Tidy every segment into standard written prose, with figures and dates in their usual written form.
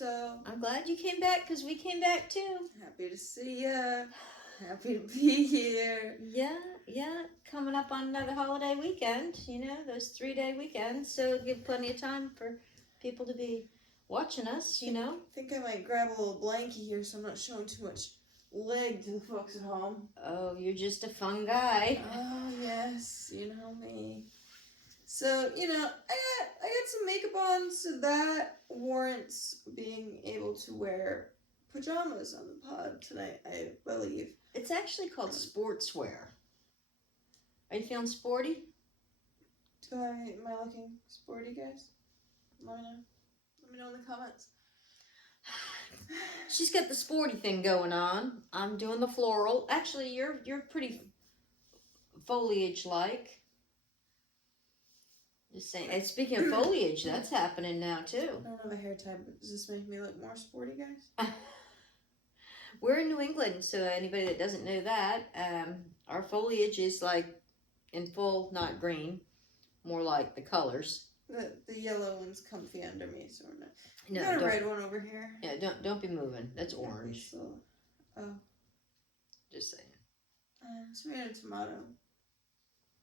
So I'm glad you came back because we came back too. Happy to see ya. Happy to be here. Yeah. Coming up on another holiday weekend, those 3-day weekends. So give plenty of time for people to be watching us, I think I might grab a little blankie here so I'm not showing too much leg to the folks at home. Oh, you're just a fun guy. Oh, yes. You know me. So, I got some makeup on, so that warrants being able to wear pajamas on the pod tonight, I believe. It's actually called sportswear. Are you feeling sporty? Am I looking sporty, guys? Let me know in the comments. She's got the sporty thing going on. I'm doing the floral. Actually, you're pretty foliage-like. Just saying. And speaking of foliage, that's happening now too. I don't have a hair tie, but does this make me look more sporty, guys? We're in New England, so anybody that doesn't know that, our foliage is like in full, not green, more like the colors. The yellow one's comfy under me, so we're not. No, got a red one over here. Yeah, don't be moving. That's orange. Oh. Just saying. It's made of tomato.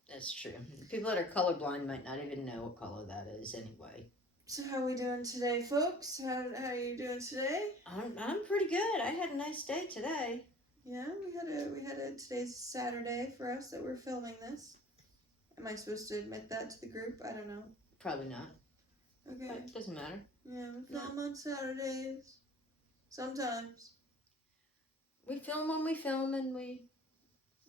That's true. People that are colorblind might not even know what color that is anyway. So how are we doing today, folks? How are you doing today? I'm pretty good. I had a nice day today. Yeah, we had a today's Saturday for us that we're filming this. Am I supposed to admit that to the group? I don't know. Probably not. Okay. But it doesn't matter. Yeah, we film on Saturdays. Sometimes. We film when we film, and we...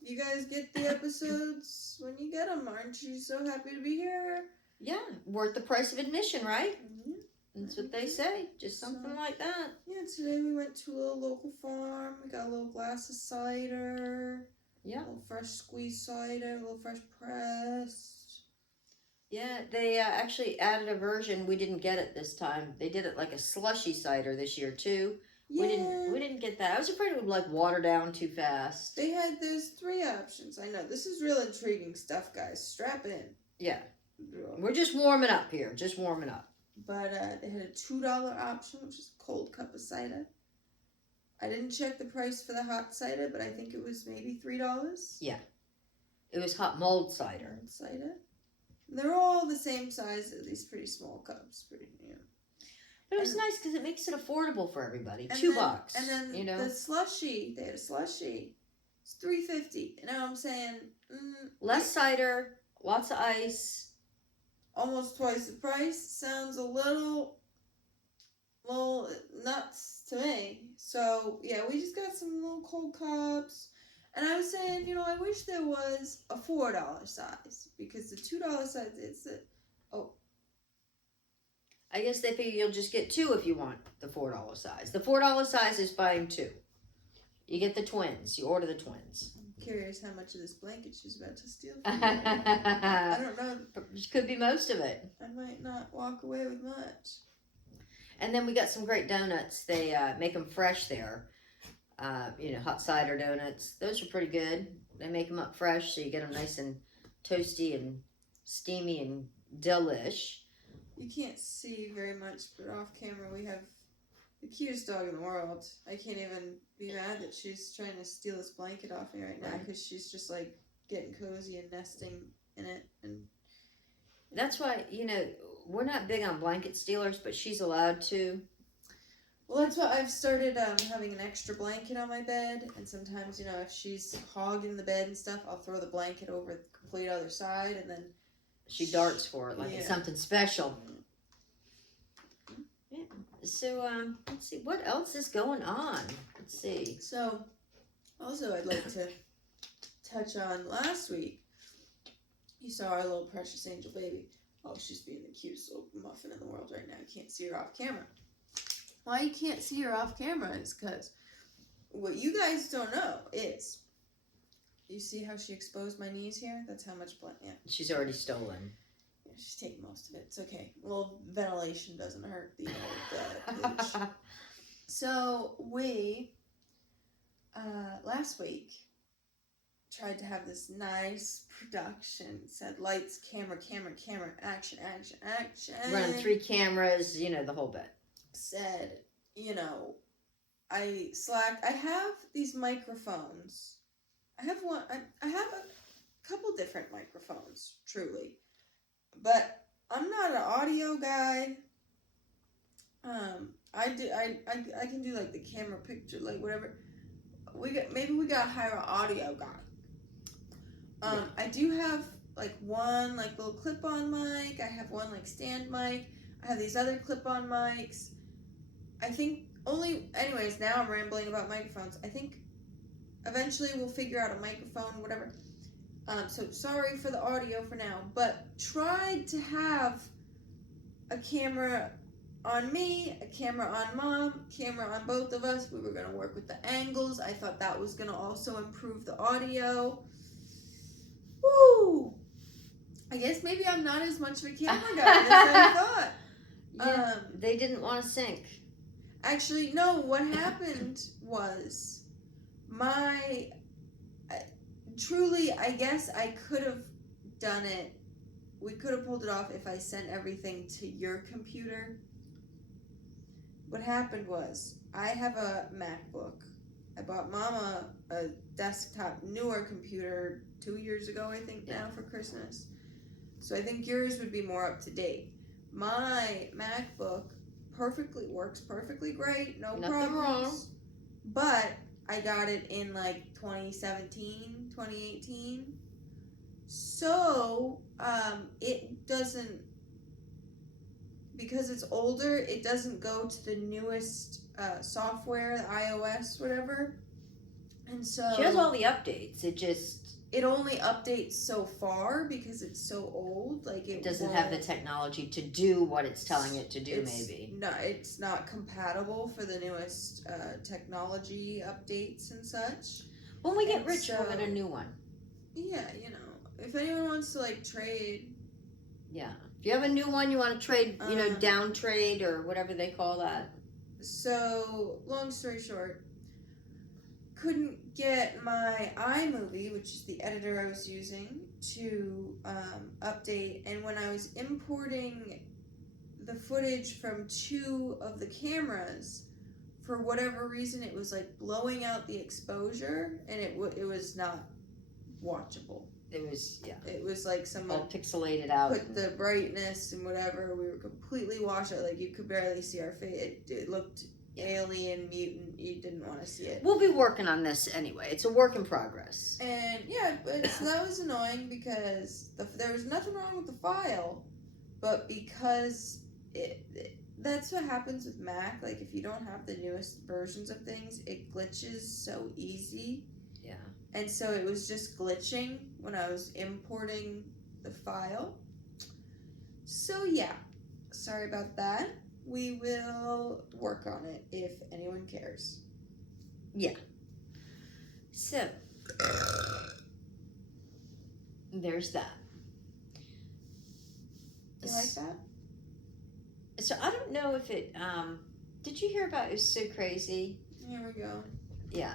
You guys get the episodes when you get them. Aren't you so happy to be here? Yeah, worth the price of admission, right? Mm-hmm. That's what they say. Just something like that. Yeah, today we went to a little local farm. We got a little glass of cider. Yeah. A little fresh squeezed cider, a little fresh pressed. Yeah, they actually added a version. We didn't get it this time. They did it like a slushy cider this year too. Yeah. We didn't get that. I was afraid it would like water down too fast. There's 3 options. I know. This is real intriguing stuff, guys. Strap in. Yeah. We're just warming up here. Just warming up. But they had a $2 option, which is a cold cup of cider. I didn't check the price for the hot cider, but I think it was maybe $3. Yeah. It was hot mulled cider. Mulled cider. And they're all the same size, these pretty small cups. But it was nice because it makes it affordable for everybody. $2. And then the slushy, they had a slushy. It's $3.50. And now I'm saying less cider, lots of ice, almost twice the price. Sounds a little nuts to me. So yeah, we just got some little cold cups. And I was saying, I wish there was a $4 size because the $2 size, I guess they figure you'll just get 2 if you want the $4 size. The $4 size is buying 2. You get the twins. You order the twins. I'm curious how much of this blanket she's about to steal from me. I don't know. Could be most of it. I might not walk away with much. And then we got some great donuts. They make them fresh there. Hot cider donuts. Those are pretty good. They make them up fresh, so you get them nice and toasty and steamy and delish. You can't see very much, but off camera we have the cutest dog in the world. I can't even be mad that she's trying to steal this blanket off me right now because she's just like getting cozy and nesting in it. And that's why, we're not big on blanket stealers, but she's allowed to. Well, that's why I've started having an extra blanket on my bed. And sometimes, if she's hogging the bed and stuff, I'll throw the blanket over the complete other side and then she darts for it like it's something special. Yeah. So, let's see. What else is going on? Let's see. So, also I'd like to touch on last week. You saw our little precious angel baby. Oh, she's being the cutest little muffin in the world right now. You can't see her off camera. Why you can't see her off camera is because what you guys don't know is, you see how she exposed my knees here? That's how much blood, yeah. She's already stolen. Yeah, she's taking most of it. It's okay. Well, ventilation doesn't hurt the old glitch. So we, last week, tried to have this nice production. It said lights, camera, action. Running 3 cameras, the whole bit. Said you know, I slacked. I have these microphones. I have one. I have a couple different microphones, truly, but I'm not an audio guy. I can do like the camera picture, like whatever. Maybe we got to hire an audio guy. I do have like one like little clip-on mic. I have one like stand mic. I have these other clip-on mics. I think anyways, now I'm rambling about microphones. I think eventually we'll figure out a microphone, whatever. So sorry for the audio for now, but tried to have a camera on me, a camera on Mom, camera on both of us. We were going to work with the angles. I thought that was going to also improve the audio. Woo! I guess maybe I'm not as much of a camera guy as I thought. Yeah, they didn't want to sync. Actually, no, what happened was truly, I guess I could have done it. We could have pulled it off if I sent everything to your computer. What happened was, I have a MacBook. I bought Mama a desktop, newer computer 2 years ago, I think, now for Christmas. So I think yours would be more up to date. My MacBook works perfectly great, no Nothing problems. wrong. But I got it in like 2017, 2018. So it doesn't, because it's older, it doesn't go to the newest software, the iOS, whatever. And so She has all the updates. it only updates so far because it's so old. Like it doesn't have the technology to do what it's telling it to do. Maybe no, it's not compatible for the newest technology updates and such. When we get rich, we'll get a new one. Yeah, if anyone wants to like trade. Yeah, if you have a new one, you want to trade, down trade or whatever they call that. So long story short, couldn't get my iMovie, which is the editor I was using, to update. And when I was importing the footage from 2 of the cameras, for whatever reason, it was like blowing out the exposure, and it was not watchable. It was, It was like someone all pixelated out. Put the brightness and whatever. We were completely washed out. Like you could barely see our face. It looked alien, mutant. You didn't want to see it. We'll be working on this anyway. It's a work in progress. And so that was annoying because there was nothing wrong with the file, but because that's what happens with Mac. Like if you don't have the newest versions of things, it glitches so easy. Yeah. And so it was just glitching when I was importing the file. So yeah, sorry about that. We will work on it if anyone cares. Yeah. So, there's that. You like that? So I don't know if it, did you hear about It Was So Crazy? Here we go. Yeah.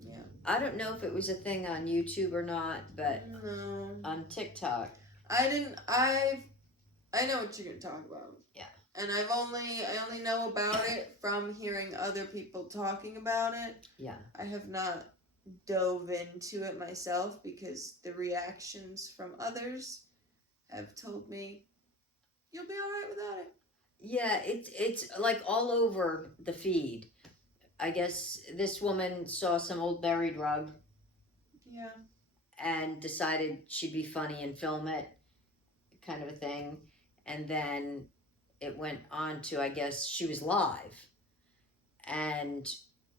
Yeah. I don't know if it was a thing on YouTube or not, but no. On TikTok. I know what you're gonna talk about. Yeah. And I only know about it from hearing other people talking about it. Yeah. I have not dove into it myself because the reactions from others have told me you'll be alright without it. Yeah, it's like all over the feed. I guess this woman saw some old buried rug. Yeah. And decided she'd be funny and film it, kind of a thing. And then it went on to, I guess, she was live. And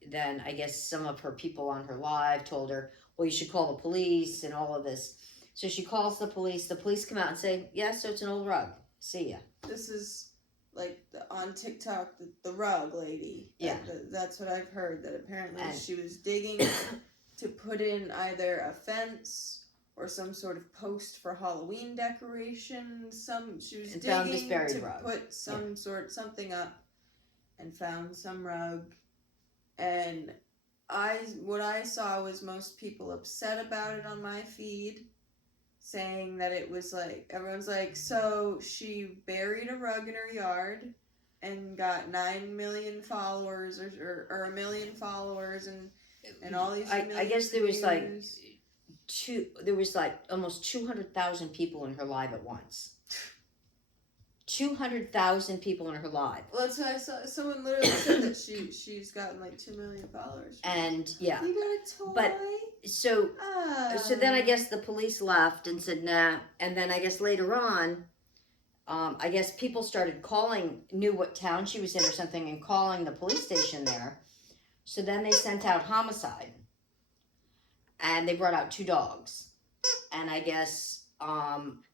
then I guess some of her people on her live told her, well, you should call the police and all of this. So she calls the police. The police come out and say, yeah, so it's an old rug. See ya. This is like on TikTok, the rug lady. Yeah. That's what I've heard, that apparently she was digging to put in either a fence or some sort of post for Halloween decorations. She was digging to rug. Put something up and found some rug. And what I saw was most people upset about it on my feed, saying that it was like, everyone's like, so she buried a rug in her yard, and got 9 million followers or 1 million followers and all these. I guess there was almost 200,000 people in her live at once. 200,000 people in her live. Well, that's what I saw. Someone literally said that she's gotten like 2 million followers. And yeah, you got a toy. But so then I guess the police left and said nah. And then I guess later on, I guess people started knew what town she was in or something, and calling the police station there. So then they sent out homicide, and they brought out 2 dogs, and I guess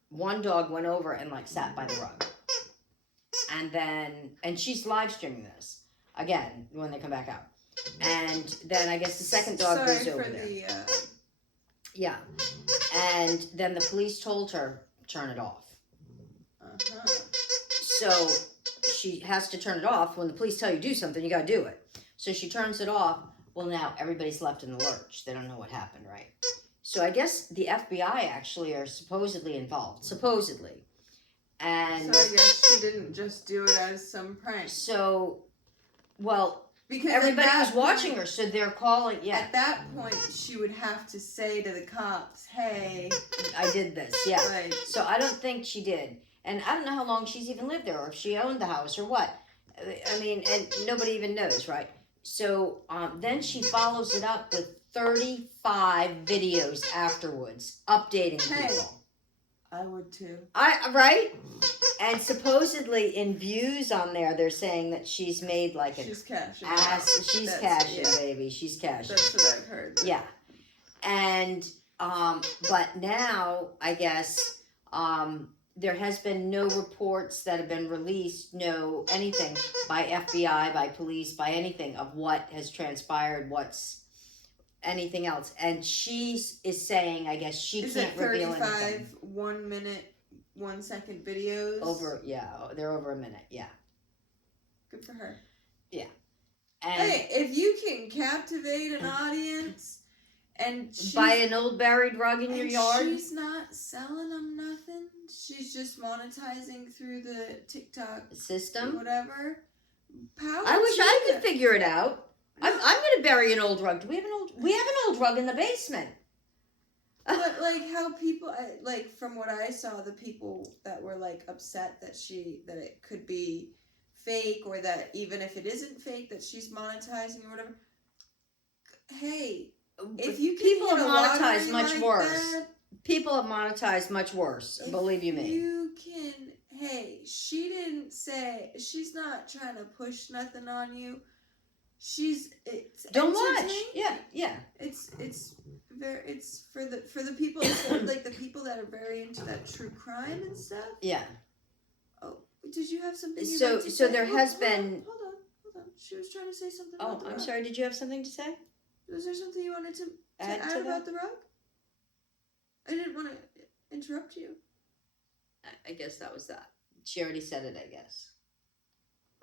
one dog went over and like sat by the rug. And she's live streaming this again when they come back out. And then I guess the second dog goes over there. Yeah. And then the police told her, turn it off. Uh-huh. So she has to turn it off. When the police tell you to do something, you got to do it. So she turns it off. Well, now everybody's left in the lurch. They don't know what happened, right? So I guess the FBI actually are supposedly involved. Supposedly. And so I guess she didn't just do it as some prank. So, well, because everybody was watching her, so they're calling. Yeah. At that point, she would have to say to the cops, "Hey, I did this." Yeah. Like, so I don't think she did, and I don't know how long she's even lived there, or if she owned the house, or what. I mean, and nobody even knows, right? So then she follows it up with 35 videos afterwards, updating people. I would too. Right? And supposedly in views on there, they're saying that she's made like she's cashing. She's cashing, baby. She's cashing. That's what I've heard. Yeah. And but now I guess there has been no reports that have been released, no anything by FBI, by police, by anything of what has transpired, what's anything else. And she is saying, I guess she can't reveal anything. 35 1 minute, 1 second videos? They're over a minute, yeah. Good for her. Yeah. And hey, if you can captivate an audience and buy an old buried rug in your yard. She's not selling them nothing. She's just monetizing through the TikTok system. Whatever. I wish I could figure it out. I'm going to bury an old rug. We have an old rug in the basement. But like how people, like from what I saw, the people that were like upset that it could be fake, or that even if it isn't fake, that she's monetizing or whatever. Hey, if you can people have monetized much like worse. That, people have monetized much worse. Believe you me. You can. Hey, she didn't say. She's not trying to push nothing on you. Don't watch. Yeah. It's for the people like the people that are very into that true crime and stuff. Yeah. Oh, did you have something? So there has been. Hold on. She was trying to say something. Oh, I'm sorry. Did you have something to say? Was there something you wanted to add about the rug? I didn't want to interrupt you. I guess that was that. She already said it. I guess.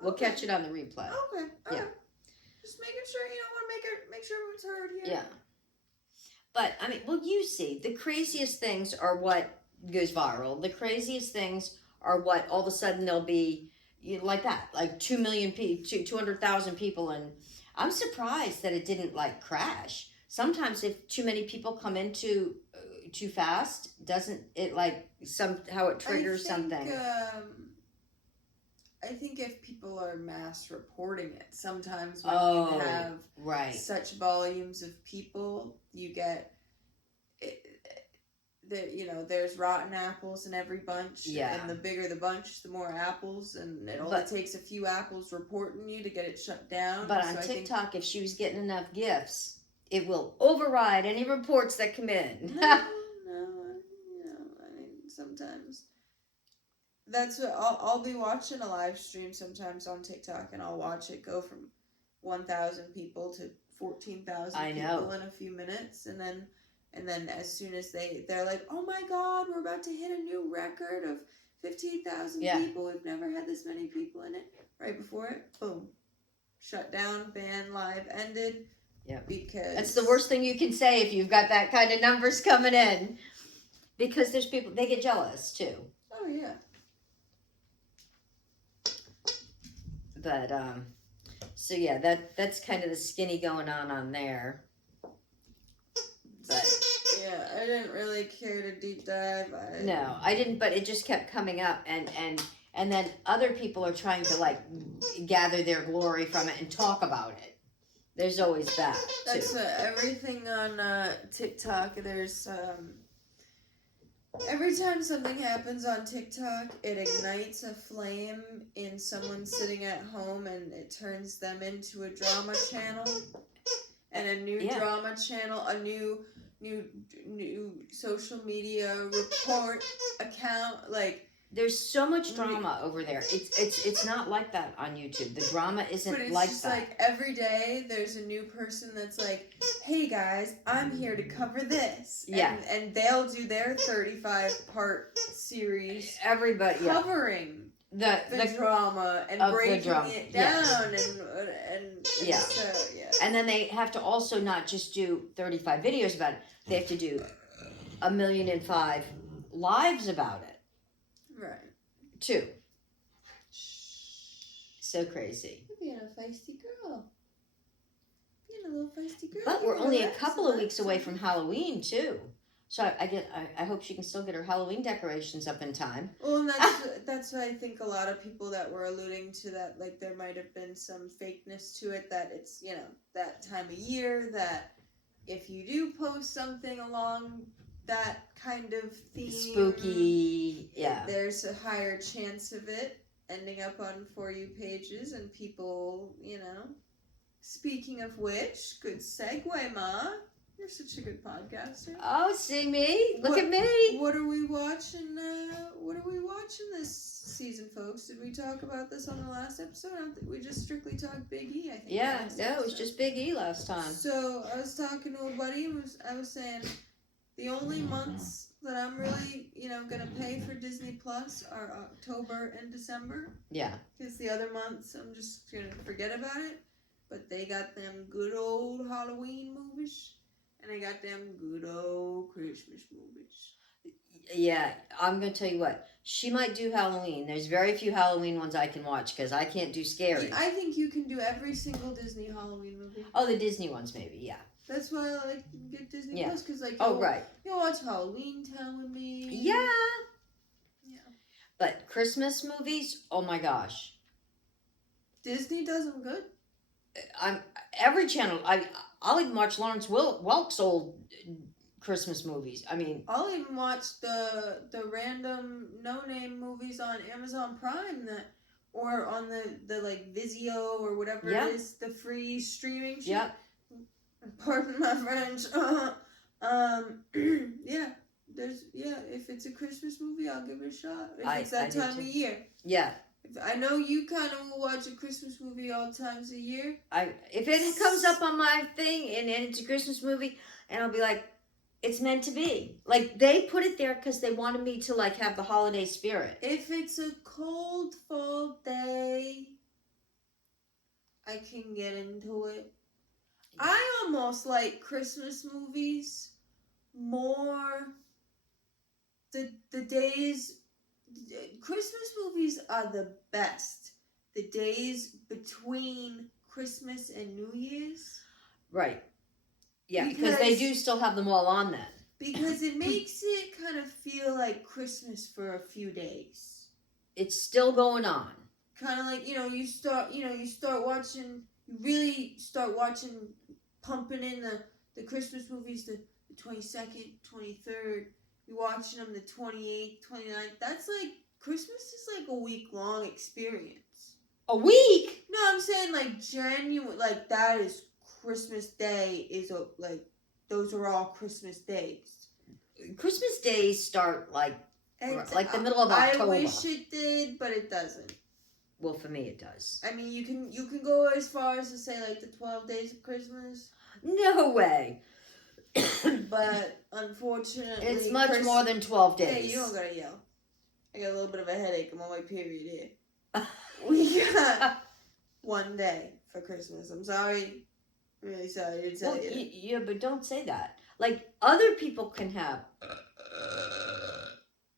We'll catch it on the replay. Okay. Yeah. Right. Just making sure, want to make sure everyone's heard here. Yeah. But, I mean, well, you see, the craziest things are what goes viral. The craziest things are what all of a sudden there'll be, like that, like 2 million people, 200,000 people. And I'm surprised that it didn't, like, crash. Sometimes if too many people come in too fast, doesn't it, like, somehow it triggers something. I think if people are mass reporting it, sometimes when you have such volumes of people, you get there's rotten apples in every bunch. Yeah. And the bigger the bunch, the more apples, and it only takes a few apples reporting you to get it shut down. But on TikTok, if she was getting enough gifts, it will override any reports that come in. No, I mean, sometimes. That's what I'll be watching a live stream sometimes on TikTok, and I'll watch it go from 1,000 people to 14,000 people in a few minutes, and then as soon as they're like, oh my God, we're about to hit a new record of 15,000 people. We've never had this many people in it. Right before it, boom, shut down, ban, live ended. Yeah, because that's the worst thing you can say if you've got that kind of numbers coming in, because there's people, they get jealous too. Oh yeah. But so yeah, that's kind of the skinny going on there. But yeah, I didn't really care to deep dive. No, I didn't. But it just kept coming up, and then other people are trying to like gather their glory from it and talk about it. There's always that too. That's everything on TikTok. There's every time something happens on TikTok, it ignites a flame in someone sitting at home, and it turns them into a drama channel, and a new drama channel, a new social media report account. Like, there's so much drama over there. It's not like that on YouTube. The drama isn't like that. But it's just like every day there's a new person that's like, hey guys, I'm here to cover this. Yeah. And they'll do their 35-part series. Everybody covering the drama and breaking it down and yeah. So, yeah. And then they have to also not just do 35 videos about it. They have to do 1,000,005 lives about it. Right. Too. So crazy. You're being a feisty girl. Being a little feisty girl. But we're only a couple of weeks away from Halloween too. So I hope she can still get her Halloween decorations up in time. Well, and that's why I think a lot of people that were alluding to that, like there might have been some fakeness to it, that it's, that time of year, that if you do post something along that kind of theme, spooky, yeah, there's a higher chance of it ending up on For You pages and people, Speaking of which, good segue, Ma. You're such a good podcaster. Oh, see me? Look at me. What are we watching? What are we watching this season, folks? Did we talk about this on the last episode? I don't think we just strictly talked Big E. I think. Yeah, no, it was just Big E last time. So I was talking to a buddy. I was saying the only months that I'm really, gonna pay for Disney Plus are October and December. Yeah. Because the other months I'm just gonna forget about it. But they got them good old Halloween movies. And I got them good old Christmas movies. Yeah, I'm going to tell you what. She might do Halloween. There's very few Halloween ones I can watch because I can't do scary. I think you can do every single Disney Halloween movie. Oh, the Disney ones maybe, yeah. That's why I like to get Disney Plus, because right. You'll watch Halloween Town with me. Yeah. Yeah. But Christmas movies, oh my gosh. Disney does them good. Every channel, I'll even watch Lawrence Welk's old Christmas movies. I mean, I'll even watch the random no-name movies on Amazon Prime or on the like Vizio or whatever it is, the free streaming shit. Yep. Pardon my French. If it's a Christmas movie, I'll give it a shot. If it's that time of year. Yeah. I know you kind of will watch a Christmas movie all times of year. If it comes up on my thing and it's a Christmas movie, and I'll be like, it's meant to be. Like, they put it there because they wanted me to, like, have the holiday spirit. If it's a cold fall day, I can get into it. I almost like Christmas movies more. The days... Christmas movies are the best. The days between Christmas and New Year's. Right. Yeah, because they do still have them all on then. Because it makes it kind of feel like Christmas for a few days. It's still going on. Kind of like, you really start watching, pumping in the Christmas movies, the 22nd, 23rd. You're watching them the 28th, 29th. That's like, Christmas is like a week-long experience. A week? No, I'm saying like genuine, like that is Christmas Day those are all Christmas days. Christmas days start like the middle of October. I wish it did, but it doesn't. Well, for me it does. I mean, you can go as far as to say like the 12 days of Christmas. No way. But unfortunately, it's much more than 12 days. Hey, you don't gotta yell. I got a little bit of a headache. I'm on my period here. We got one day for Christmas. I'm sorry. I'm really sorry to tell you. Yeah, but don't say that. Like, other people can have.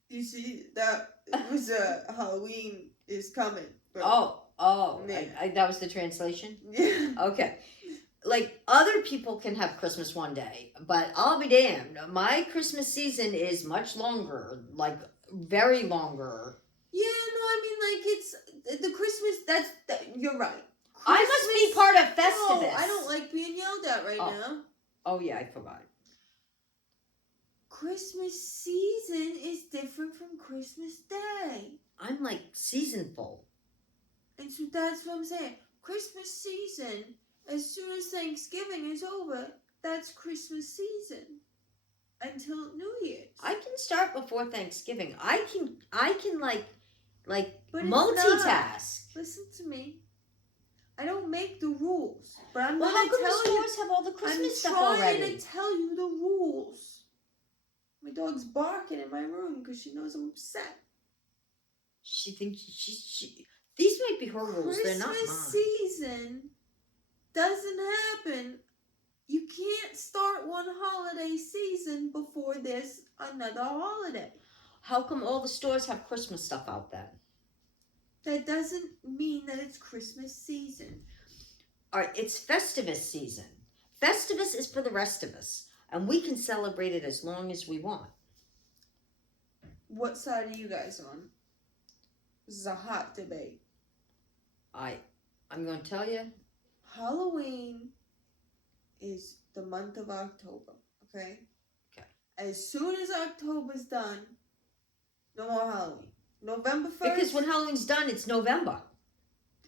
You see, that was Halloween is coming. Bro. Oh, Oh, Yeah. that was the translation? Yeah. Okay. Like, other people can have Christmas one day, but I'll be damned. My Christmas season is much longer, like, very longer. Yeah, no, I mean, like, it's the Christmas, you're right. I must be part of Festivus. No, I don't like being yelled at right now. Oh, yeah, I forgot. Christmas season is different from Christmas Day. I'm, like, seasonful. And so that's what I'm saying. Christmas season, as soon as Thanksgiving is over, that's Christmas season. Until New Year's. I can start before Thanksgiving. I can like But it's multitask. not. Listen to me. I don't make the rules, but I'm Well, going how to come tell the you. stores have all the Christmas stuff I'm already? trying to tell you the rules. My dog's barking in my room because she knows I'm upset. She thinks she. These might be her rules. They're not mine. Christmas season doesn't happen. You can't start one holiday season before there's another holiday. How come all the stores have Christmas stuff out then? That doesn't mean that it's Christmas season. All right, it's Festivus season. Festivus is for the rest of us, and we can celebrate it as long as we want. What side are you guys on? This is a hot debate. I'm going to tell you. Halloween is the month of October, okay? Okay. As soon as October's done, no more Halloween. November 1st. Because when Halloween's done, it's November.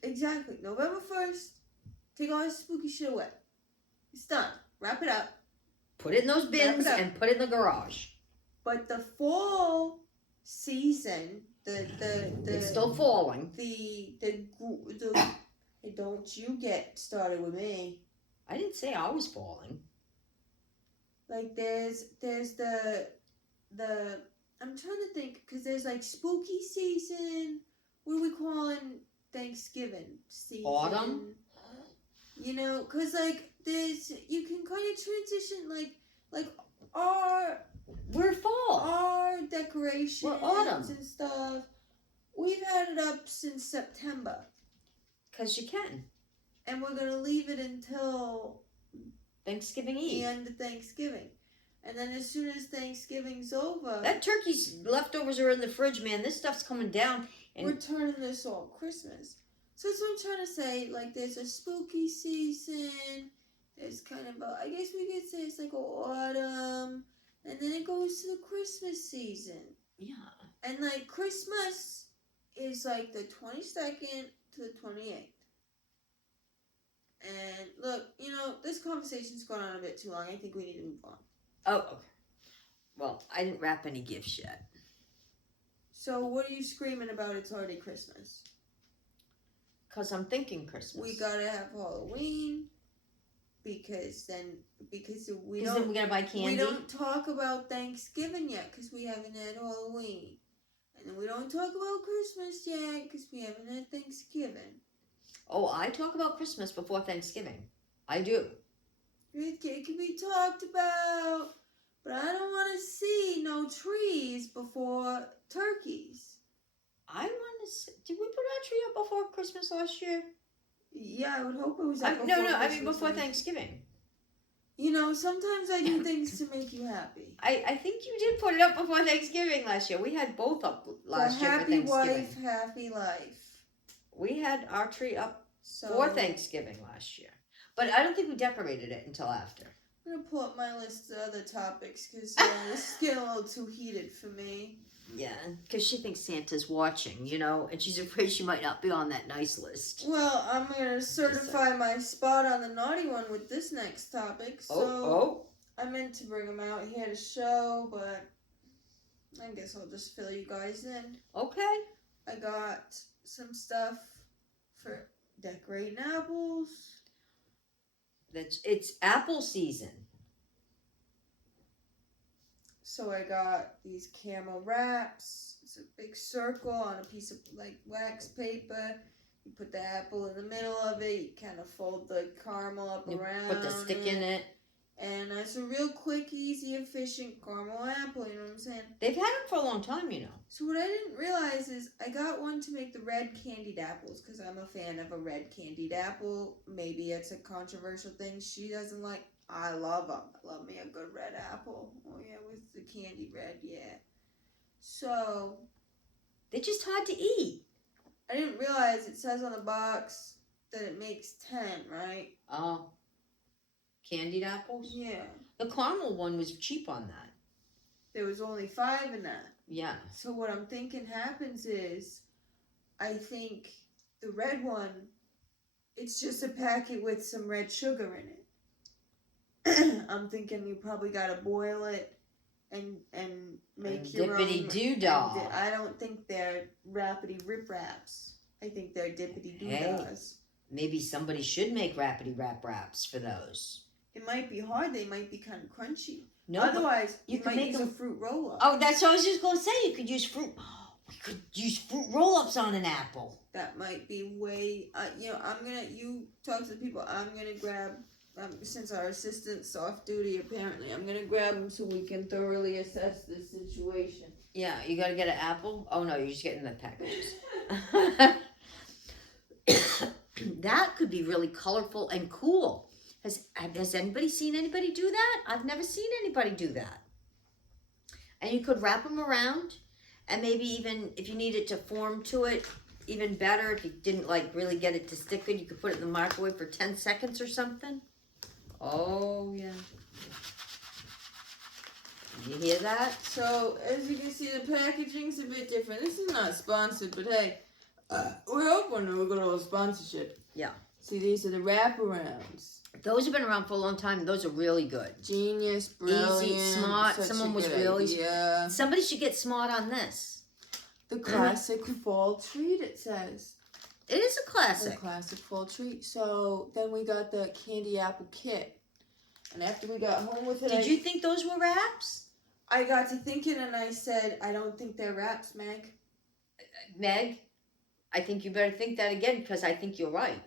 Exactly. November 1st, take all this spooky shit away. It's done. Wrap it up. Put it in those bins and put it in the garage. But the fall season, it's still falling. Don't you get started with me. I didn't say I was falling. Like there's the I'm trying to think because there's like spooky season. What are we calling Thanksgiving season? Autumn. You know, because like there's you can kind of transition like our we're fall. Our decorations we're autumn and stuff. We've had it up since September. Because you can. And we're going to leave it until Thanksgiving Eve. The end of Thanksgiving. And then as soon as Thanksgiving's over... That turkey's leftovers are in the fridge, man. This stuff's coming down. And we're turning this all Christmas. So that's what I'm trying to say. Like, there's a spooky season. There's kind of a... I guess we could say it's like autumn. And then it goes to the Christmas season. Yeah. And, like, Christmas is like the 22nd to the 28th. And look, you know, this conversation's gone on a bit too long. I think we need to move on. Oh, okay. Well, I didn't wrap any gifts yet. So what are you screaming about? It's already Christmas. Because I'm thinking Christmas. We gotta have Halloween. Because then we gotta buy candy. We don't talk about Thanksgiving yet because we haven't had Halloween. And then we don't talk about Christmas yet because we haven't had Thanksgiving. Oh, I talk about Christmas before Thanksgiving. I do. It can be talked about, but I don't want to see no trees before turkeys. I want to see... Did we put our tree up before Christmas last year? Yeah, I would hope it was up before No, I Christmas mean before Eve. Thanksgiving. You know, sometimes I do things to make you happy. I think you did put it up before Thanksgiving last year. We had both up last year for Thanksgiving. Happy wife, happy life. We had our tree up for Thanksgiving last year. But I don't think we decorated it until after. I'm going to pull up my list of other topics because this is getting a little too heated for me. Yeah, because she thinks Santa's watching, you know, and she's afraid she might not be on that nice list. Well, I'm going to certify my spot on the naughty one with this next topic. So I meant to bring him out. He had a show, but I guess I'll just fill you guys in. Okay. I got some stuff for decorating apples. It's apple season. So I got these camel wraps. It's a big circle on a piece of like wax paper. You put the apple in the middle of it. You kind of fold the caramel up around. Put the stick in it. And it's a real quick, easy, efficient caramel apple, you know what I'm saying? They've had them for a long time, you know. So what I didn't realize is I got one to make the red candied apples because I'm a fan of a red candied apple. Maybe it's a controversial thing she doesn't like. I love them. I love me a good red apple. Oh yeah, with the candy red, yeah. So They're just hard to eat. I didn't realize it says on the box that it makes 10, right? Oh. Candied apples? Yeah. The caramel one was cheap on that. There was only 5 in that. Yeah. So what I'm thinking happens is, I think the red one, it's just a packet with some red sugar in it. I'm thinking you probably gotta boil it and make your own. Dippity doo dah. I don't think they're rapidy rip raps. I think they're dippity doo dahs. Maybe somebody should make rapidy rap raps for those. It might be hard. They might be kind of crunchy. No, otherwise you might make use a fruit roll up. Oh, that's what I was just gonna say. You could use fruit. We could use fruit roll ups on an apple. That might be way. You talk to the people. I'm gonna grab. Since our assistant's off duty, apparently, I'm gonna grab them so we can thoroughly assess this situation. Yeah, you gotta get an apple. Oh no, you're just getting the packages. That could be really colorful and cool. Has anybody seen anybody do that? I've never seen anybody do that. And you could wrap them around, and maybe even if you needed to form to it, even better. If you didn't really get it to stick good, you could put it in the microwave for 10 seconds or something. Oh yeah. You hear that? So as you can see, the packaging's a bit different. This is not sponsored, but hey, we're open. We're going to a sponsorship. Yeah. See, these are the wraparounds. Those have been around for a long time. Those are really good. Genius, brilliant, easy, smart. Someone was really. Yeah. Somebody should get smart on this. The classic fall treat. It says. It is a classic. The classic fall treat. So then we got the candy apple kit, and after we got home with it, Did you think those were wraps? I got to thinking, and I said, I don't think they're wraps, Meg. Meg, I think you better think that again because I think you're right.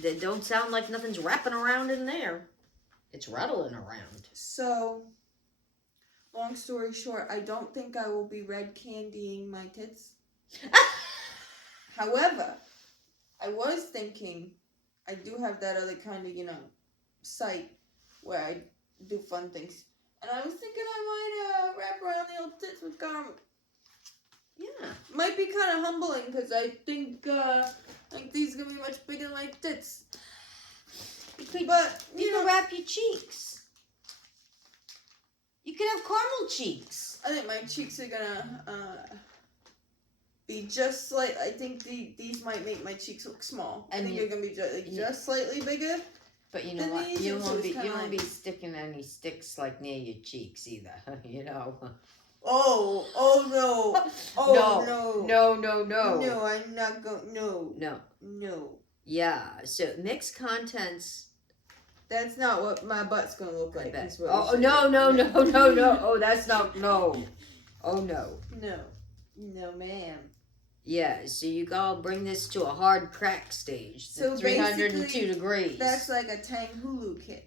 They don't sound like nothing's wrapping around in there. It's rattling around. So, long story short, I don't think I will be red candying my tits. However, I was thinking, I do have that other kind of, site where I do fun things. And I was thinking I might wrap around the old tits with caramel. Yeah. Might be kind of humbling because I think these are going to be much bigger than my tits. You could know, wrap your cheeks. You could have caramel cheeks. I think my cheeks are going to be just I think these might make my cheeks look small. I think they're going to be just slightly bigger. But you know what? You won't be sticking any sticks near your cheeks either. Oh no! Oh no! No, I'm not going. No. Yeah. So mixed contents. That's not what my butt's gonna look like. Oh no! Oh, that's not no. Oh no. No, ma'am. Yeah, so you gotta bring this to a hard crack stage. So 302 degrees. That's like a Tang Hulu kit.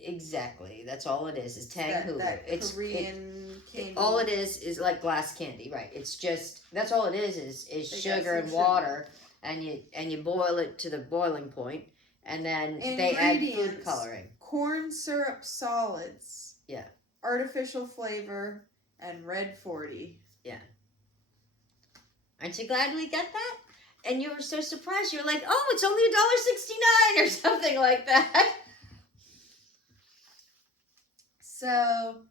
Exactly. That's all it is Tang Hulu. It's Korean candy. All it is like glass candy, right? It's just that's all it is sugar and water, and you boil it to the boiling point, and then they add food coloring. Corn syrup solids. Yeah. Artificial flavor and red 40. Yeah. Aren't you glad we got that? And you were so surprised. You were like, oh, it's only $1.69 or something like that. So,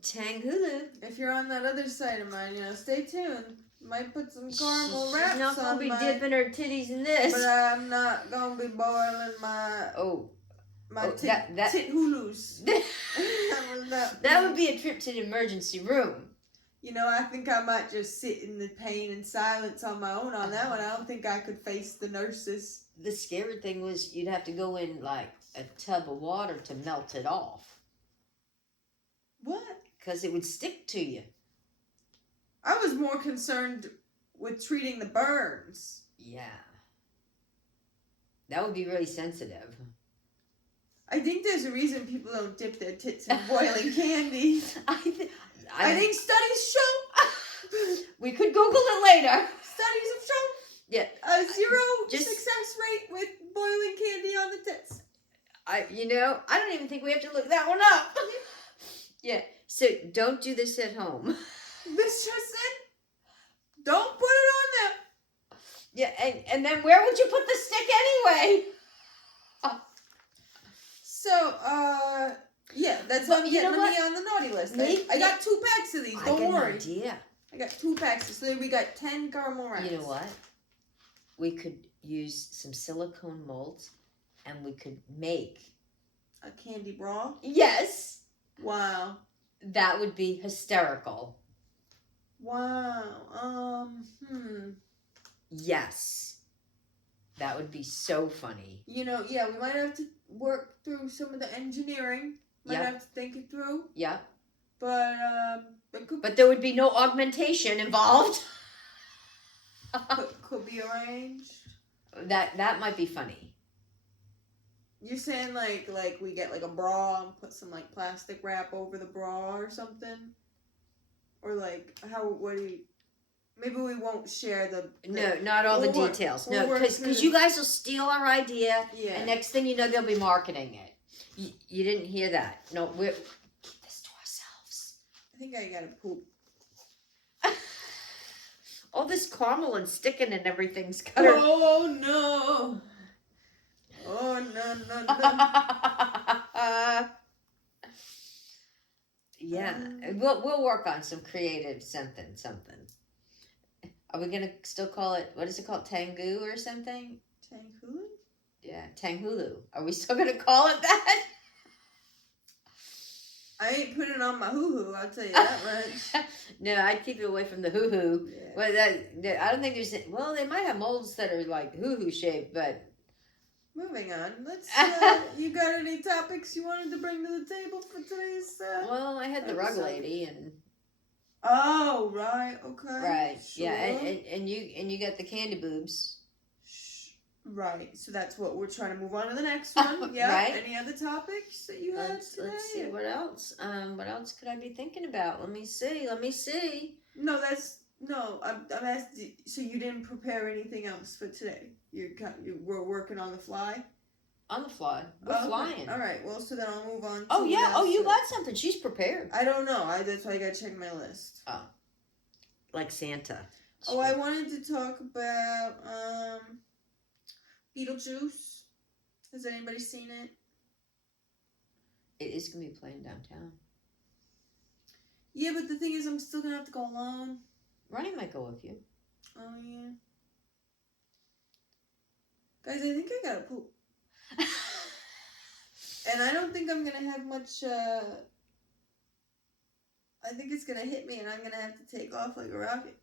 Tang Hulu. If you're on that other side of mine, stay tuned. Might put some caramel wraps on She's not going to be dipping her titties in this. But I'm not going to be boiling my... tit Hulus. That would be a trip to the emergency room. I think I might just sit in the pain and silence on my own on that one. I don't think I could face the nurses. The scary thing was you'd have to go in a tub of water to melt it off. What? Because it would stick to you. I was more concerned with treating the burns. Yeah. That would be really sensitive. I think there's a reason people don't dip their tits in boiling candy. I think studies show. We could Google it later. Studies have shown. Yeah. A zero success rate with boiling candy on the tits. I don't even think we have to look that one up. Yeah. So don't do this at home. This just in. Don't put it on there. Yeah, and then where would you put the stick anyway? So, yeah, that's what I'm getting me on the naughty list. I got 2 packs of these. Don't worry. An idea. I got 2 packs. So we got 10 caramel wraps. You know what? We could use some silicone molds, and we could make a candy bra. Yes. Wow. That would be hysterical. Wow. Yes. That would be so funny. Yeah, we might have to work through some of the engineering. Might have to think it through. Yeah. But there would be no augmentation involved. could be arranged. That might be funny. You're saying like we get like a bra and put some like plastic wrap over the bra or something? Or like maybe we won't share the no, not all the details. No, because you guys will steal our idea, and next thing you know, they'll be marketing it. You didn't hear that. No, we'll keep this to ourselves. I think I gotta poop. All this caramel and sticking and everything's got Oh no! Oh no! Yeah, we'll work on some creative something. Are we gonna still call it? What is it called? Tangu or something? Tanghulu? Yeah, Tanghulu. Are we still gonna call it that? I ain't putting on my hoo-hoo, I'll tell you that much. No, I'd keep it away from the hoo-hoo. Yeah. Well, I don't think there's... Well, they might have molds that are like hoo-hoo shaped, but... Moving on. Let's... you got any topics you wanted to bring to the table for today's... well, I had the rug lady and... Oh, right. Okay. Right. Sure. Yeah, and you got the candy boobs. Right, so that's what we're trying to move on to the next one. Yeah. Right. Any other topics that you had today? Let's see what else. What else could I be thinking about? Let me see. No, I'm asking. So you didn't prepare anything else for today? You were working on the fly. On the fly. We're flying. All right. Well, so then I'll move on. Oh yeah. Oh, you got something. She's prepared. I don't know. That's why I gotta check my list. Oh. Like Santa. Oh, I wanted to talk about Beetlejuice. Has anybody seen it? It is going to be playing downtown. Yeah, but the thing is, I'm still going to have to go alone. Ronnie might go with you. Oh, yeah. Guys, I think I gotta poop. And I don't think I'm going to have much, I think it's going to hit me and I'm going to have to take off like a rocket.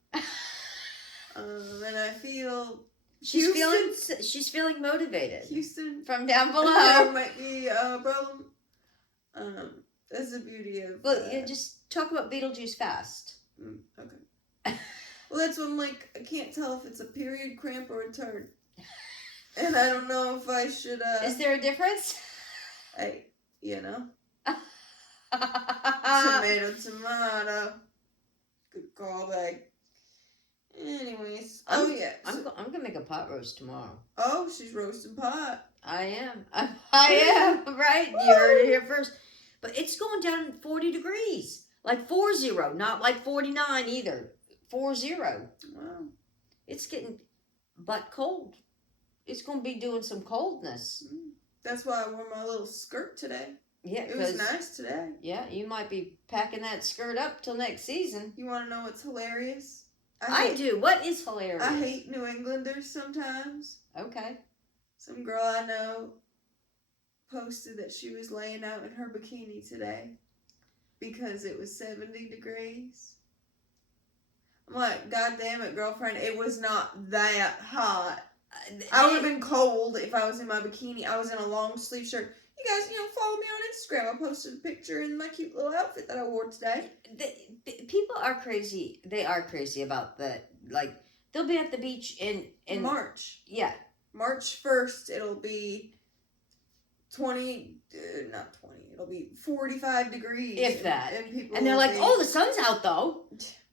And I feel... She's feeling motivated. Houston. From down below. There might be a problem. That's the beauty of... Well, just talk about Beetlejuice fast. Okay. Well, that's when, like, I can't tell if it's a period cramp or a turd. And I don't know if I should, Is there a difference? Tomato. Good callback. Anyways. Oh, yeah. I'm going to make a pot roast tomorrow. Oh, she's roasting pot. I am. I am, right? You heard it here first. But it's going down 40 degrees. Like 40, not like 49 either. 40. Wow. It's getting butt cold. It's going to be doing some coldness. That's why I wore my little skirt today. Yeah, it was nice today. Yeah, you might be packing that skirt up till next season. You want to know what's hilarious? I do. What is hilarious? I hate New Englanders sometimes. Okay. Some girl I know posted that she was laying out in her bikini today because it was 70 degrees. I'm like, God damn it, girlfriend. It was not that hot. I would have been cold if I was in my bikini. I was in a long sleeve shirt. You guys, follow me on Instagram. I posted a picture in my cute little outfit that I wore today. People are crazy. They are crazy about that. Like, they'll be at the beach in March. Yeah. March 1st, it'll be not 20, it'll be 45 degrees. If that. And they're like, oh, the sun's out though.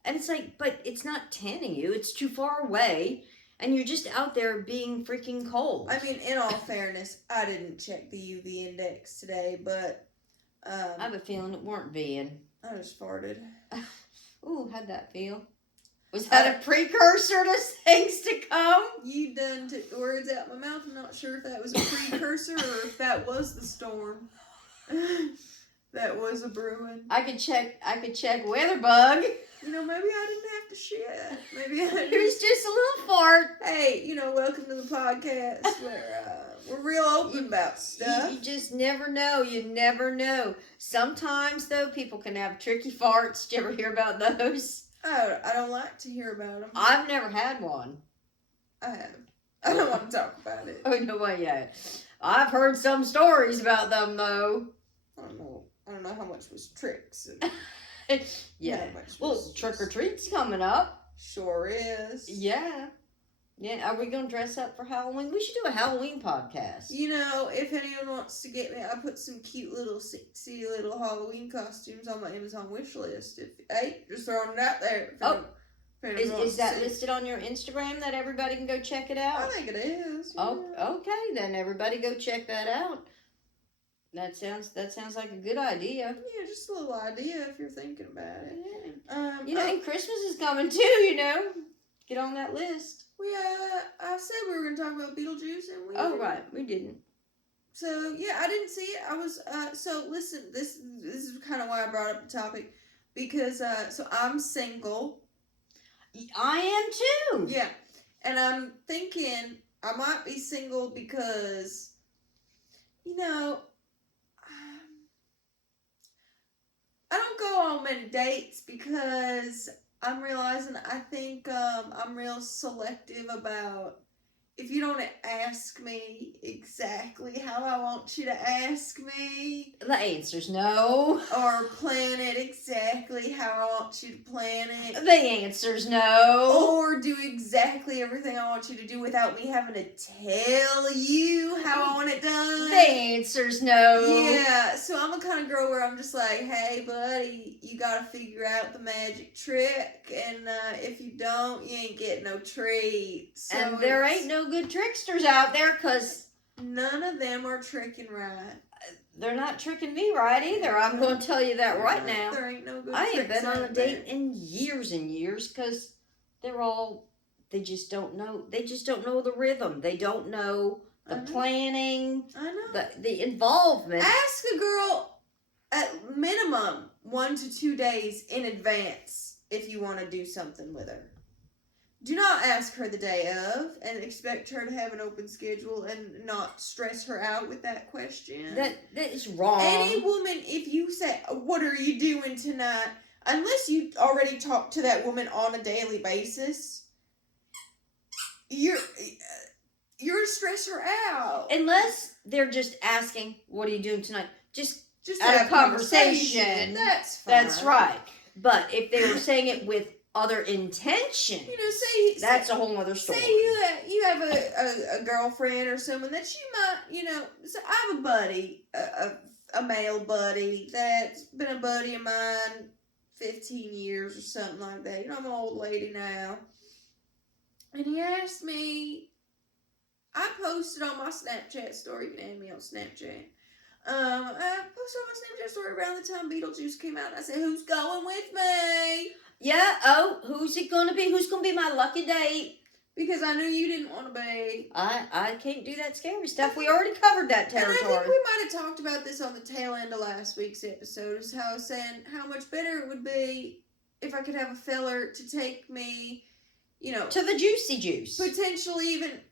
And it's like, but it's not tanning you. It's too far away. And you're just out there being freaking cold. I mean, in all fairness, I didn't check the UV index today, but... I have a feeling it weren't being. I just farted. Ooh, how'd that feel? Was that a precursor to things to come? You done took the words out my mouth. I'm not sure if that was a precursor or if that was the storm. That was a brewing. I could check Weatherbug. You know, maybe I didn't have to shit. Maybe It was just a little fart. Hey, you know, welcome to the podcast where we're real open about stuff. You just never know. You never know. Sometimes, though, people can have tricky farts. Did you ever hear about those? Oh, I don't like to hear about them. I've never had one. I have. I don't want to talk about it. Oh, no way yet. I've heard some stories about them, though. I don't know how much was tricks. Yeah. Well, trick or treat's coming up. Sure is. Yeah. Yeah. Are we going to dress up for Halloween? We should do a Halloween podcast. You know, if anyone wants to get me, I put some cute little, sexy little Halloween costumes on my Amazon wish list. Hey, just throwing it out there. Is that listed on your Instagram that everybody can go check it out? I think it is. Yeah. Oh, okay. Then everybody go check that out. That sounds like a good idea. Yeah, just a little idea if you're thinking about it. Yeah. And Christmas is coming too, Get on that list. I said we were going to talk about Beetlejuice and we Oh, right. We didn't. So, yeah, I didn't see it. I was, so listen, this is kind of why I brought up the topic. Because, so I'm single. I am too. Yeah. And I'm thinking I might be single because, I don't go on many dates because I'm realizing I think I'm real selective about if you don't ask me exactly how I want you to ask me. The answer's no. Or plan it exactly how I want you to plan it. The answer's no. Or do exactly everything I want you to do without me having to tell you how I want it done. The answer's no. Yeah, so I'm a kind of girl where I'm just like, hey, buddy, you gotta figure out the magic trick, and if you don't, you ain't getting no treat. So and there ain't no good tricksters out there, because none of them are tricking right. They're not tricking me right either. I'm going to tell you that right now. There ain't no good I ain't tricks been on a out date there. in years and years, because they just don't know. They just don't know the rhythm. They don't know the planning. I know. The involvement. Ask a girl at minimum 1 to 2 days in advance if you want to do something with her. Do not ask her the day of and expect her to have an open schedule and not stress her out with that question. That is wrong. Any woman, if you say, what are you doing tonight? Unless you already talk to that woman on a daily basis, you're to stress her out. Unless they're just asking, what are you doing tonight? Just have have a conversation. That's fine. That's right. But if they were saying it with other intention, that's a whole other story. Say you have a girlfriend or someone that you might, so I have a buddy, a male buddy that's been a buddy of mine 15 years or something like that. I'm an old lady now. And he asked me, I posted on my Snapchat story, you can add me on Snapchat. I posted on my Snapchat story around the time Beetlejuice came out, and I said, who's going with me? Yeah, oh, who's it going to be? Who's going to be my lucky date? Because I knew you didn't want to be. I can't do that scary stuff. We already covered that territory. And I think we might have talked about this on the tail end of last week's episode, is how I was saying how much better it would be if I could have a feller to take me, to the juicy juice. Potentially even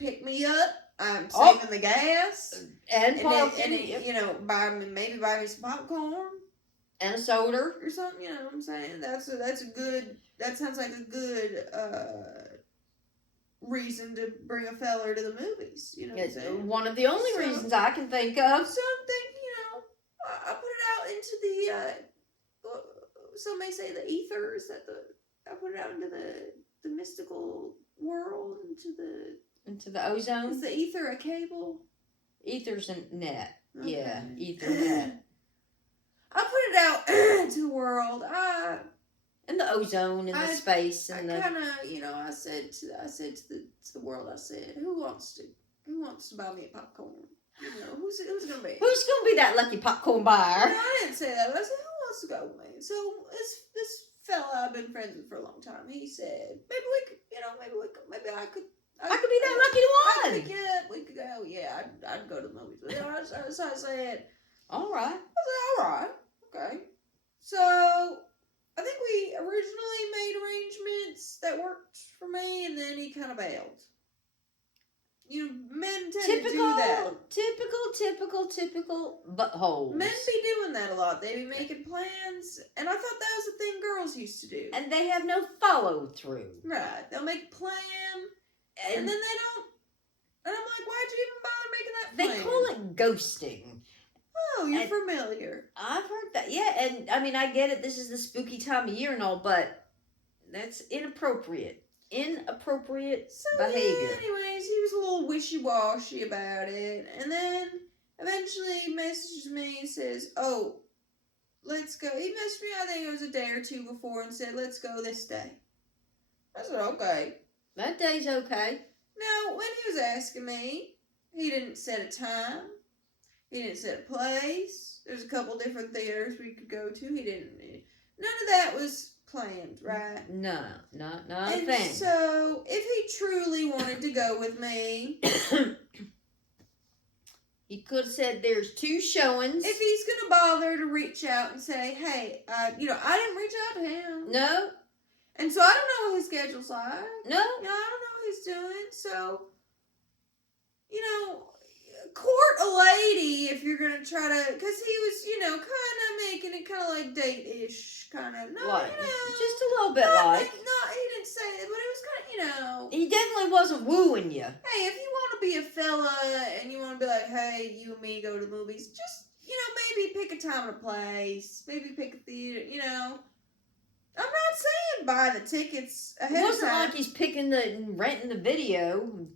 pick me up. I'm saving the gas. And buy me some popcorn. And a soda. Or something, you know what I'm saying? That sounds like a good reason to bring a feller to the movies. You know what I'm saying? One of the only reasons I can think of. Something, I put it out into the, some may say the ethers, I put it out into the mystical world, into the ozone. Is the ether a cable? Ethers and net. Okay. Yeah, Ethernet. I put it out to the world. And the ozone and the space and I kind of, I said to the world, I said, who wants to buy me a popcorn? Who's gonna be? Who's gonna be that lucky popcorn buyer? No, I didn't say that. I said, who wants to go with me? So this fella I've been friends with for a long time. He said, maybe we could, maybe I could be that lucky one. We could go. Yeah, I'd go to the movies. So I said, all right. all right, okay. So I think we originally made arrangements that worked for me, and then he kind of bailed. Men tend to do that. Typical buttholes. Men be doing that a lot. They be making plans, and I thought that was a thing girls used to do. And they have no follow through. Right. They'll make a plan, and then they don't. And I'm like, why'd you even bother making that plan? They call it ghosting. Oh, you're familiar. I've heard that. Yeah, and I mean, I get it. This is the spooky time of year and all, but that's inappropriate. Inappropriate behavior. Yeah, anyways, he was a little wishy-washy about it. And then eventually he messages me and says, oh, let's go. He messaged me, I think it was a day or two before, and said, let's go this day. I said, okay. That day's okay. Now, when he was asking me, he didn't set a time. He didn't set a place. There's a couple different theaters we could go to. He didn't. None of that was planned, right? No, not a and thing. So, if he truly wanted to go with me, he could have said there's 2 showings. If he's gonna bother to reach out and say, hey, I didn't reach out to him. No. And so I don't know what his schedule's like. No. I don't know what he's doing. So, court a lady if you're gonna try to, because he was, kind of making it kind of like date-ish, kind of. No, like, just a little bit like. No, he didn't say it, but it was kind of, He definitely wasn't wooing you. Hey, if you want to be a fella and you want to be like, hey, you and me go to the movies, just, maybe pick a time and a place. Maybe pick a theater, I'm not saying buy the tickets ahead of time. It wasn't like he's renting the video.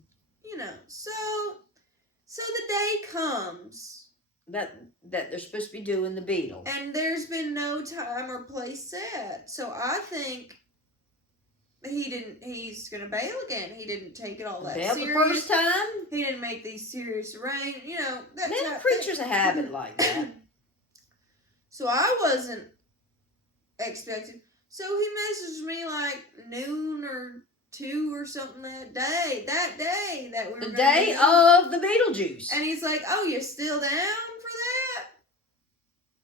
So the day comes that they're supposed to be doing the Beetle, and there's been no time or place set. So I think he's gonna bail again. He didn't take it all that serious. The first time? He didn't make these serious arrangements. Men preachers a habit like that. So I wasn't expecting. So he messaged me like noon or 2 or something that day that we were the day of the Beetlejuice. And he's like, oh, you're still down for that?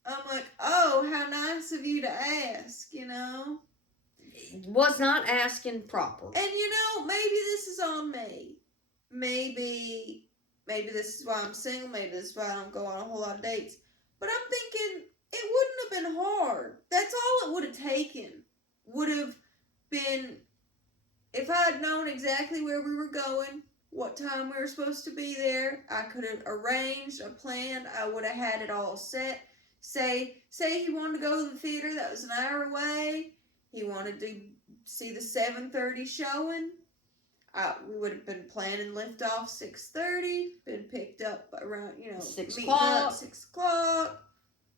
I'm like, oh, how nice of you to ask, Was not asking proper. And maybe this is on me. Maybe this is why I'm single. Maybe this is why I don't go on a whole lot of dates. But I'm thinking it wouldn't have been hard. That's all it would have taken. Would have been if I had known exactly where we were going, what time we were supposed to be there. I could have arranged a plan. I would have had it all set. Say he wanted to go to the theater that was an hour away. He wanted to see the 7:30 showing. We would have been planning liftoff 6:30. Been picked up around 6 6 o'clock,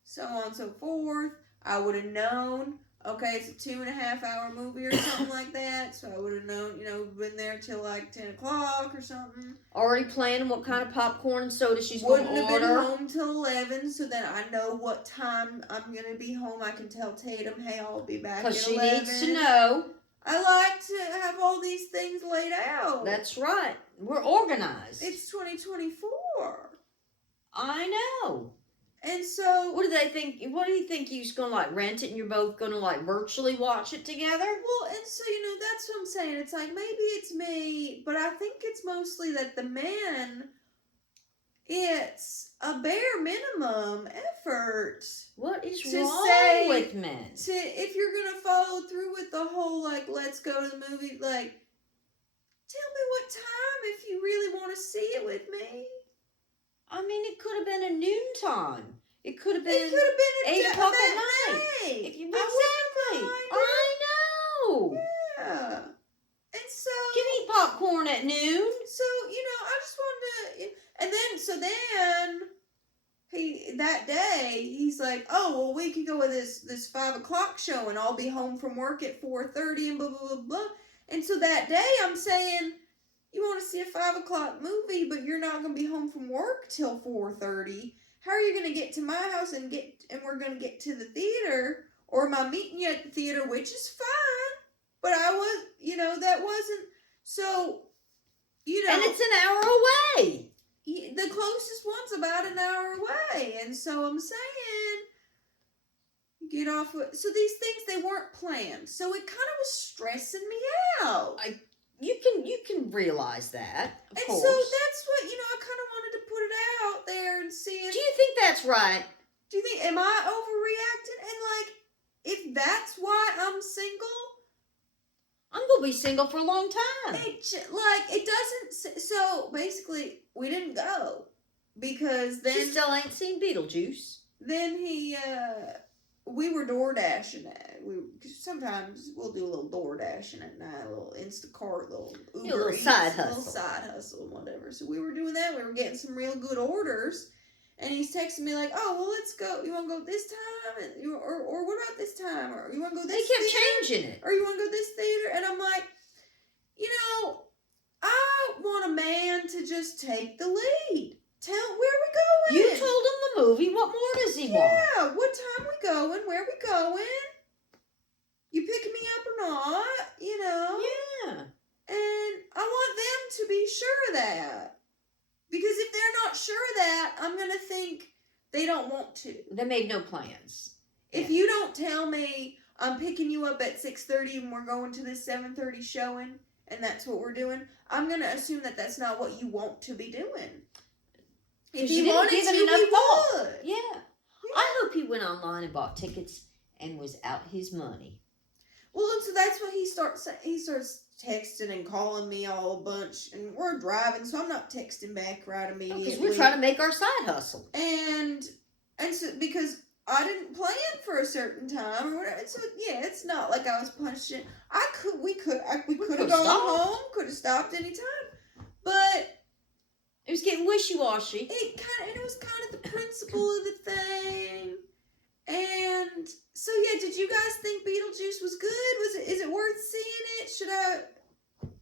so on and so forth. I would have known. Okay, it's a 2.5 hour movie or something like that. So I would have known, been there till like 10 o'clock or something. Already planning what kind of popcorn and soda she's going to order. Wouldn't have been home till 11, so then I know what time I'm going to be home. I can tell Tatum, hey, I'll be back at 11. Because she needs to know. I like to have all these things laid out. That's right. We're organized. It's 2024. I know. And so, what do they think? What do you think he's gonna rent it, and you're both gonna virtually watch it together? Well, and so that's what I'm saying. It's like maybe it's me, but I think it's mostly that the man. It's a bare minimum effort. What is wrong with men? If you're gonna follow through with the whole let's go to the movie, tell me what time if you really want to see it with me. I mean, it could have been a noon time. It could have been 8 o'clock at night. Exactly. I know. Yeah. And so you can eat popcorn at noon. So I just wanted to, that day, he's like, oh, well, we could go with this 5 o'clock show, and I'll be home from work at 4:30, and blah, blah, blah, blah. And so that day, I'm saying, you want to see a 5 o'clock movie, but you're not going to be home from work till 4:30. How are you going to get to my house and we're going to get to the theater? Or am I meeting you at the theater, which is fine. But that wasn't, so, And it's an hour away. The closest one's about an hour away. And so I'm saying, get off with, so these things, they weren't planned. So it kind of was stressing me out. You can realize that, of course. So that's what, I kind of wanted to put it out there and see if... Do you think that's right? Do you think, am I overreacting? And if that's why I'm single... I'm going to be single for a long time. It doesn't... So, basically, we didn't go. Because then... She still ain't seen Beetlejuice. Then we were door dashing it. Sometimes we'll do a little door dashing at night, a little Instacart, little Uber, a little side hustle, and whatever. So we were doing that. We were getting some real good orders, and he's texting me like, "Oh, well, let's go. You want to go this time, or what about this time, or you want to go this?" They kept theater? changing it, or you want to go this theater? And I'm like, I want a man to just take the lead. Tell where we going. You told him the movie. What more does he want? Yeah, what time we going? Where we going? You picking me up or not? Yeah. And I want them to be sure of that. Because if they're not sure of that, I'm going to think they don't want to. They made no plans. If you don't tell me I'm picking you up at 6:30 and we're going to this 7:30 showing, and that's what we're doing, I'm going to assume that that's not what you want to be doing. If you wanted to, we would. Yeah. I hope he went online and bought tickets and was out his money. Well, and so that's what he starts texting and calling me all a bunch, and we're driving, so I'm not texting back right immediately. Because we're trying to make our side hustle. And so because I didn't plan for a certain time or whatever, so yeah, it's not like I was punishing. We could have gone home, could have stopped any time, but it was getting wishy-washy. It was kind of the principle of the thing. And so yeah, did you guys think Beetlejuice was good? Is it worth seeing it? Should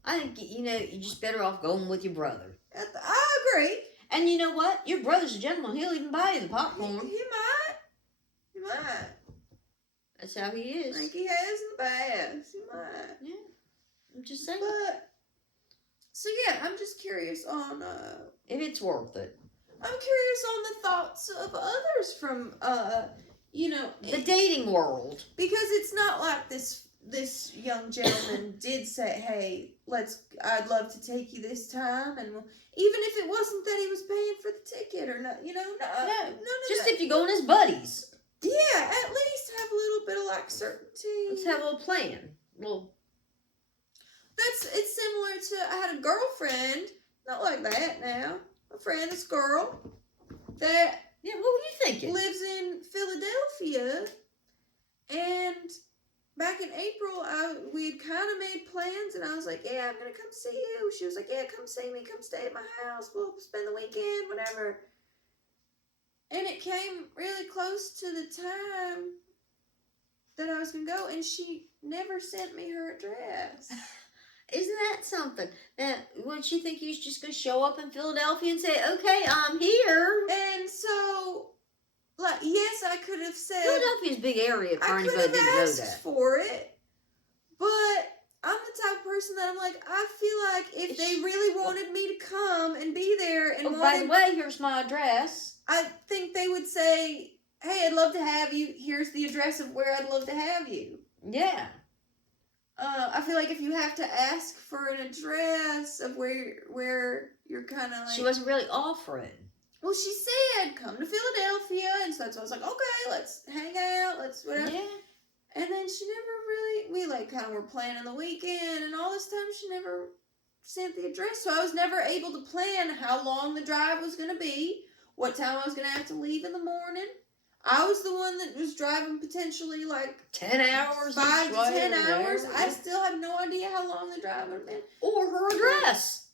I think you're just better off going with your brother. I agree. And you know what? Your brother's a gentleman. He'll even buy you the popcorn. He might. That's how he is. I think he has in the past. He might. Yeah. I'm just saying. But so yeah, I'm just curious on if it's worth it. I'm curious on the thoughts of others from the dating world, because it's not like this young gentleman did say, "Hey, I'd love to take you this time," and even if it wasn't that he was paying for the ticket or not, no, just if you're going as buddies. Yeah, at least have a little bit of certainty. Let's have a little plan. It's similar to, I had a girlfriend, not like that now, a friend, this girl, that what were you thinking? Lives in Philadelphia, and back in April, we had kind of made plans, and I was like, yeah, I'm going to come see you. She was like, yeah, come see me, come stay at my house, we'll spend the weekend, whatever. And it came really close to the time that I was going to go, and she never sent me her address. Isn't that something? Now, would you think you was just going to show up in Philadelphia and say, okay, I'm here? And so, yes, I could have said... Philadelphia's a big area for anybody that didn't know that. I could have asked for it, but I'm the type of person that I'm like, I feel like if they really wanted me to come and be there and by the way, here's my address. I think they would say, hey, I'd love to have you. Here's the address of where I'd love to have you. Yeah. I feel like if you have to ask for an address of where you're kind of like... She wasn't really offering. Well, she said, come to Philadelphia, and so I was like, okay, let's hang out, let's whatever. Yeah. And then she never really, we kind of were planning the weekend, and all this time she never sent the address, so I was never able to plan how long the drive was going to be, what time I was going to have to leave in the morning. I was the one that was driving potentially 10 hours. 5 to 10 hours. I still have no idea how long the drive would have been. Or her address.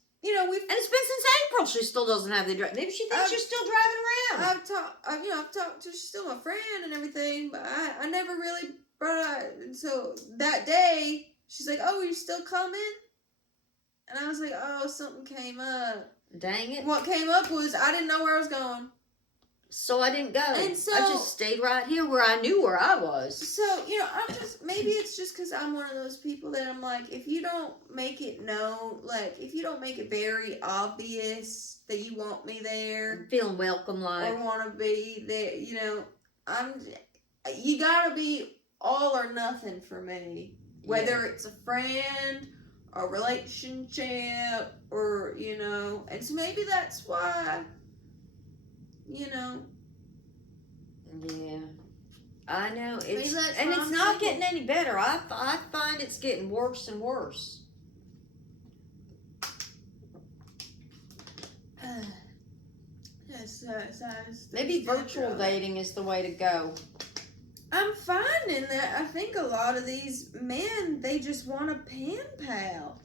we've... And it's been since April she still doesn't have the address. Maybe she thinks you're still driving around. I've talked to, she's still my friend and everything, but I never really brought it up. So that day, she's like, oh, are you still coming? And I was like, oh, something came up. Dang it. What came up was I didn't know where I was going. So I didn't go. And so, I just stayed right here where I knew where I was. So, I'm just, maybe it's just because I'm one of those people that I'm like, if you don't make it known, like, if you don't make it very obvious that you want me there. I'm feeling welcome, like. Or want to be there, you gotta be all or nothing for me. Whether it's a friend, a relationship, or, and so maybe that's why, Yeah. I know. It's not not getting any better. I find it's getting worse and worse. Maybe virtual dating is the way to go. I'm finding that I think a lot of these men, they just want a pen pal.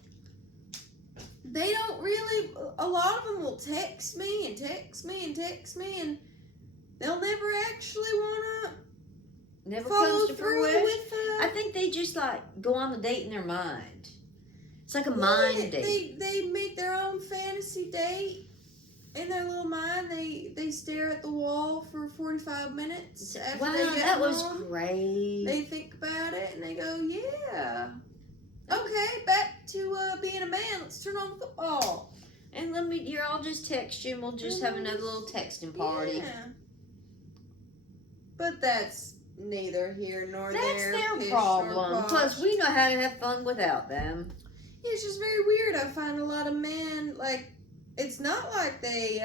They don't really, a lot of them will text me and text me and text me, and they'll never actually want to follow through with I think they just go on the date in their mind. It's like a mind date. They make their own fantasy date in their little mind. They stare at the wall for 45 minutes after they get that was home. great. They think about it and they go, yeah. Okay, back to being a man. Let's turn on football. And I'll just text you and we'll just have another little texting party. Yeah. But that's neither here nor there. That's their problem. Plus, we know how to have fun without them. Yeah, it's just very weird. I find a lot of men, it's not like they,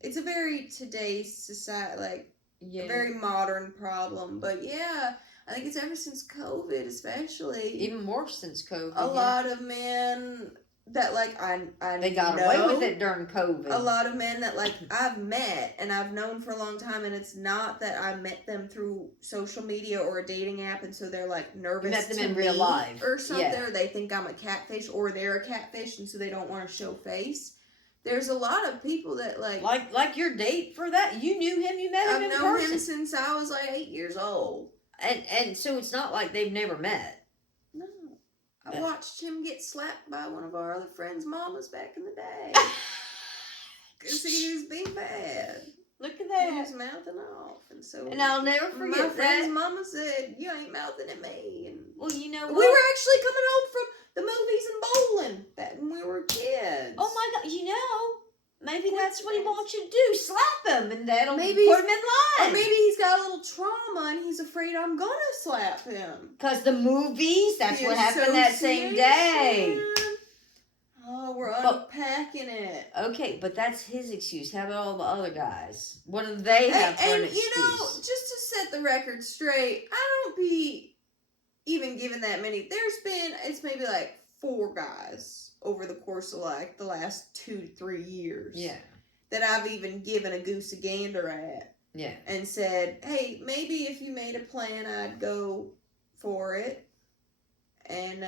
it's a very today's society, a very modern problem. But yeah, I think it's ever since COVID, especially. Even more since COVID. A lot of men that, they got away with it during COVID. A lot of men that, I've met and I've known for a long time, and it's not that I met them through social media or a dating app, and so they're, nervous met them to in real life. Or something, or they think I'm a catfish, or they're a catfish, and so they don't want to show face. There's a lot of people that, Like your date for that? You knew him, you met him in person. I've known him since I was, 8 years old. And so it's not like they've never met. No. I watched him get slapped by one of our other friends' mamas back in the day. Because he was being bad. Look at that. He was mouthing off. And I'll never forget my friend's mama said, you ain't mouthing at me. And well, you know what? We were actually coming home from the movies and bowling when we were kids. Oh my God, maybe that's what he wants you to do. Slap him and that'll put him in line. Or maybe he's got a little trauma and he's afraid I'm going to slap him. Because the movies, that's what happened that same day. Oh, we're unpacking it. Okay, but that's his excuse. How about all the other guys? What do they have for an excuse? Just to set the record straight, I don't be even given that many. It's maybe 4 guys over the course of the last 2-3 years. Yeah. That I've even given a goose a gander at. Yeah. And said, hey, maybe if you made a plan, I'd go for it. And,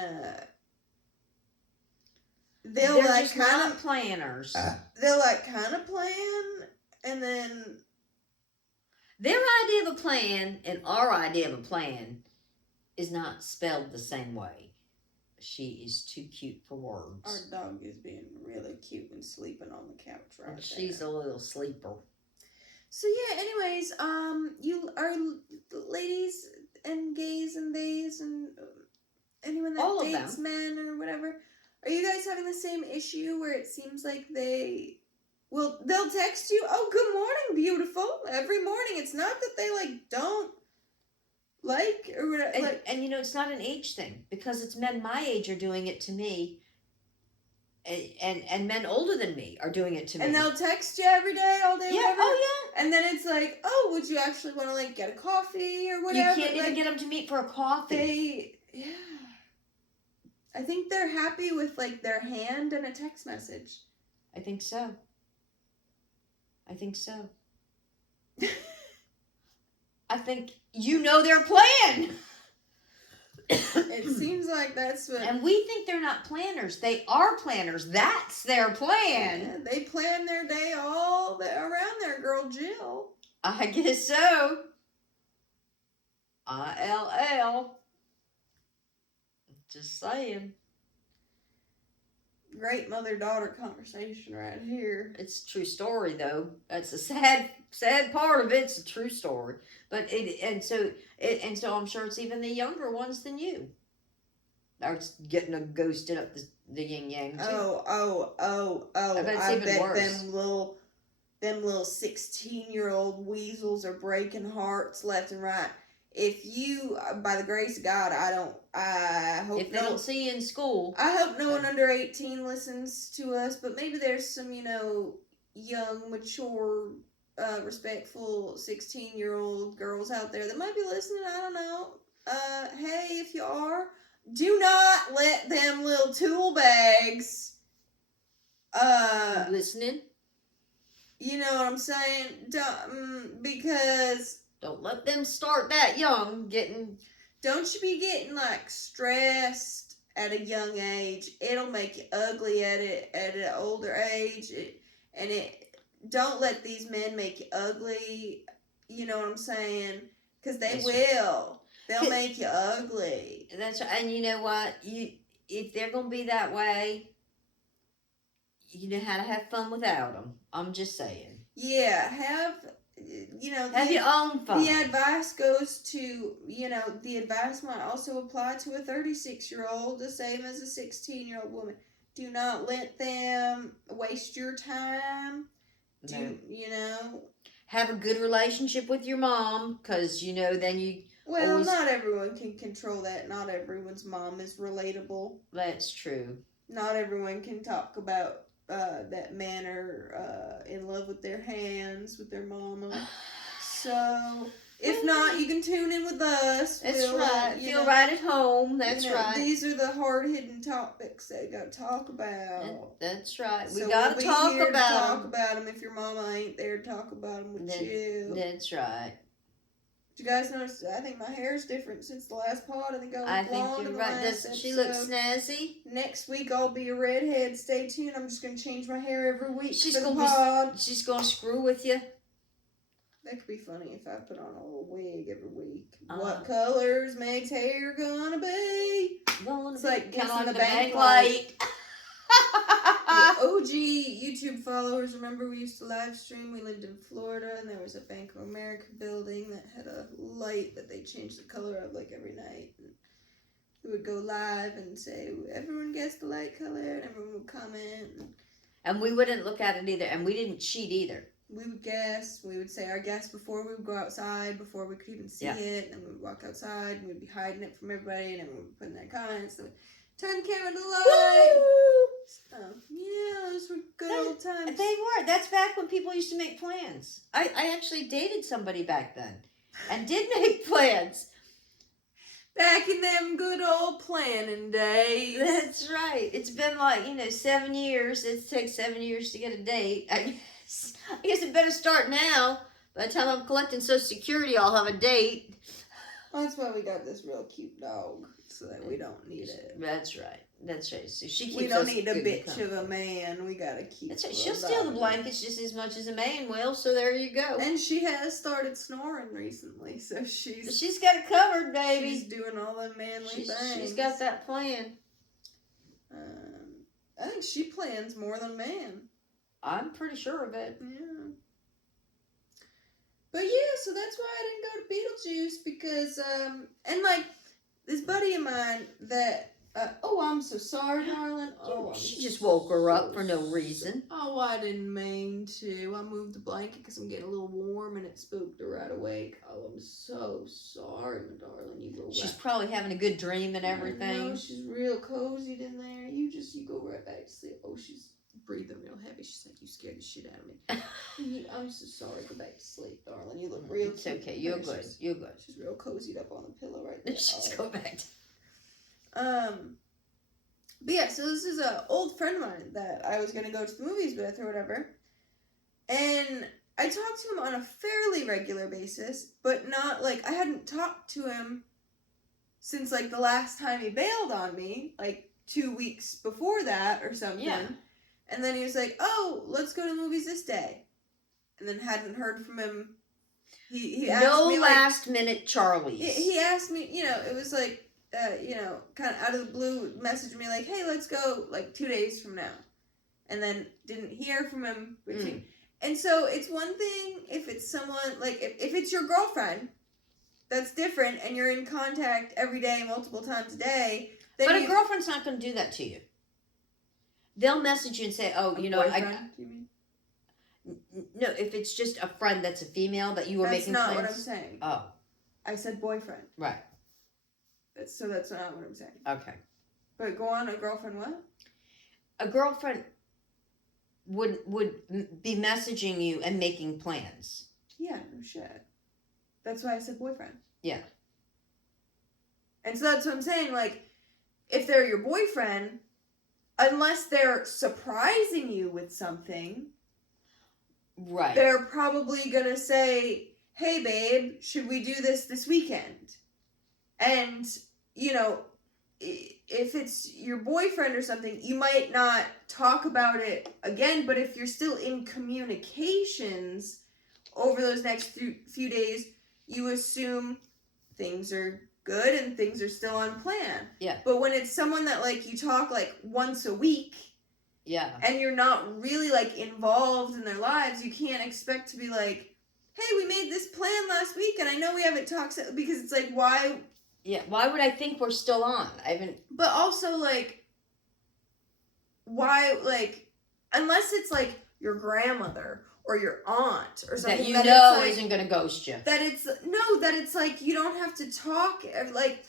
they'll just kind of planners. They'll kind of plan, and then their idea of a plan and our idea of a plan is not spelled the same way. She is too cute for words. Our dog is being really cute and sleeping on the couch right there. She's a little sleeper. So yeah, anyways, you are ladies and gays and theys and anyone that dates men or whatever. Are you guys having the same issue where it seems like they'll text you, oh, good morning, beautiful, every morning. It's not that they don't or whatever. And it's not an age thing, because it's men my age are doing it to me, and men older than me are doing it to me. And they'll text you every day, all day, whatever. Oh yeah. And then it's oh, would you actually want to get a coffee or whatever? You can't even get them to meet for a coffee. Yeah. I think they're happy with their hand and a text message. I think so. I think their plan. It seems like that's what. And we think they're not planners. They are planners. That's their plan. Yeah, they plan their day all around their girl Jill. I guess so. ILL. Just saying. Great mother-daughter conversation right here. It's a true story, though. That's a sad part of it. It's a true story. But so I'm sure it's even the younger ones than you. Are getting a ghosted up the yin yang too. Oh! I bet it's I even bet worse. them little 16-year-old weasels are breaking hearts left and right. If you, by the grace of God, I hope If they don't see you in school. I hope no one under 18 listens to us, but maybe there's some, young, mature, respectful 16-year-old girls out there that might be listening. I don't know. Hey, if you are, do not let them little tool bags, Listening. You know what I'm saying? Because Don't let them start that young getting. Don't you be getting like stressed at a young age. It'll make you ugly at an older age. Don't let these men make you ugly. You know what I'm saying? Because they will. They'll make you ugly. That's right. And you know what? If they're gonna be that way, you know how to have fun without them. I'm just saying. Yeah, have your own fun. The advice goes to, the advice might also apply to a 36-year-old, the same as a 16-year-old woman. Do not let them waste your time. Have a good relationship with your mom, because, then you... Well, not everyone can control that. Not everyone's mom is relatable. That's true. Not everyone can talk about that man are in love with their hands, with their mama. So, if not, you can tune in with us. That's right. Feel right at home. That's right. These are the hard-hidden topics that you got to talk about. That's right. So we got to talk about them. If your mama ain't there, talk about them with you. That's right. Did you guys notice? I think my hair's different since the last pod. I think I think you're right. Doesn't she look snazzy? Next week I'll be a redhead. Stay tuned. I'm just gonna change my hair every week. She's gonna screw with you. That could be funny if I put on a little wig every week. What color's Meg's hair gonna be? It's like kind of like the bank light. The OG YouTube followers remember we used to live stream. We lived in Florida and there was a Bank of America building that had a light that they changed the color of like every night. And we would go live and say, everyone guessed the light color, and everyone would comment. And we wouldn't look at it either, and we didn't cheat either. We would guess. We would say our guess before we would go outside, before we could even see it. And then we would walk outside and we'd be hiding it from everybody, and then we would put in their comments. And turn the camera to the light. So, yeah, those were good old times. They were. That's back when people used to make plans. I actually dated somebody back then and did make plans. Back in them good old planning days. That's right. It's been like, 7 years. It takes 7 years to get a date. I guess it better start now. By the time I'm collecting Social Security, I'll have a date. Well, that's why we got this real cute dog, so that we don't need it. That's right. So she keeps. We don't need a bitch of a man. We gotta keep. That's right. She'll steal the blankets just as much as a man will. So there you go. And she has started snoring recently, so she's got it covered, baby. She's doing all the manly things. She's got that plan. I think she plans more than man. I'm pretty sure of it. Yeah. But yeah, so that's why I didn't go to Beetlejuice because and like this buddy of mine that I'm so sorry, darling. She just woke her up for no reason. Oh, I didn't mean to. I moved the blanket because I'm getting a little warm and it spooked her right awake. Oh, I'm so sorry, my darling. You go. She's probably having a good dream and everything. No, she's real cozy in there. You go right back to sleep. Oh, she's breathing real heavy. She's like, you scared the shit out of me. I'm so sorry. Go back to sleep, darling. You look real It's okay. You're good. You're good. She's real cozied up on the pillow right there. She's go back. But yeah, so this is an old friend of mine that I was going to go to the movies with or whatever. And I talked to him on a fairly regular basis, but not like, I hadn't talked to him since like the last time he bailed on me, like 2 weeks before that or something. Yeah. And then he was like, "Oh, let's go to movies this day," and then hadn't heard from him. He asked no me, last minute Charlies. He asked me, it was like, kind of out of the blue, messaged me like, "Hey, let's go like 2 days from now," and then didn't hear from him. And so it's one thing if it's someone like if it's your girlfriend, that's different, and you're in contact every day, multiple times a day. But a girlfriend's not going to do that to you. They'll message you and say, "Oh, you mean? No, if it's just a friend that's a female that you were making plans." That's not what I'm saying. Oh. I said boyfriend. Right. So that's not what I'm saying. Okay. But go on, a girlfriend what? A girlfriend would be messaging you and making plans. Yeah, no shit. That's why I said boyfriend. Yeah. And so that's what I'm saying, like, if they're your boyfriend, unless they're surprising you with something, right, they're probably gonna say, "Hey babe, should we do this weekend?" And, if it's your boyfriend or something, you might not talk about it again, but if you're still in communications over those next few days, you assume things are good and things are still on plan. Yeah. But when it's someone that, like, you talk, like, once a week, yeah, and you're not really, like, involved in their lives, you can't expect to be like, "Hey, we made this plan last week, and I know we haven't talked," because it's like, why... Yeah, why would I think we're still on? I haven't... But also, like, why, like, unless it's, like, your grandmother or your aunt or something that like, isn't going to ghost you. That it's like you don't have to talk, like,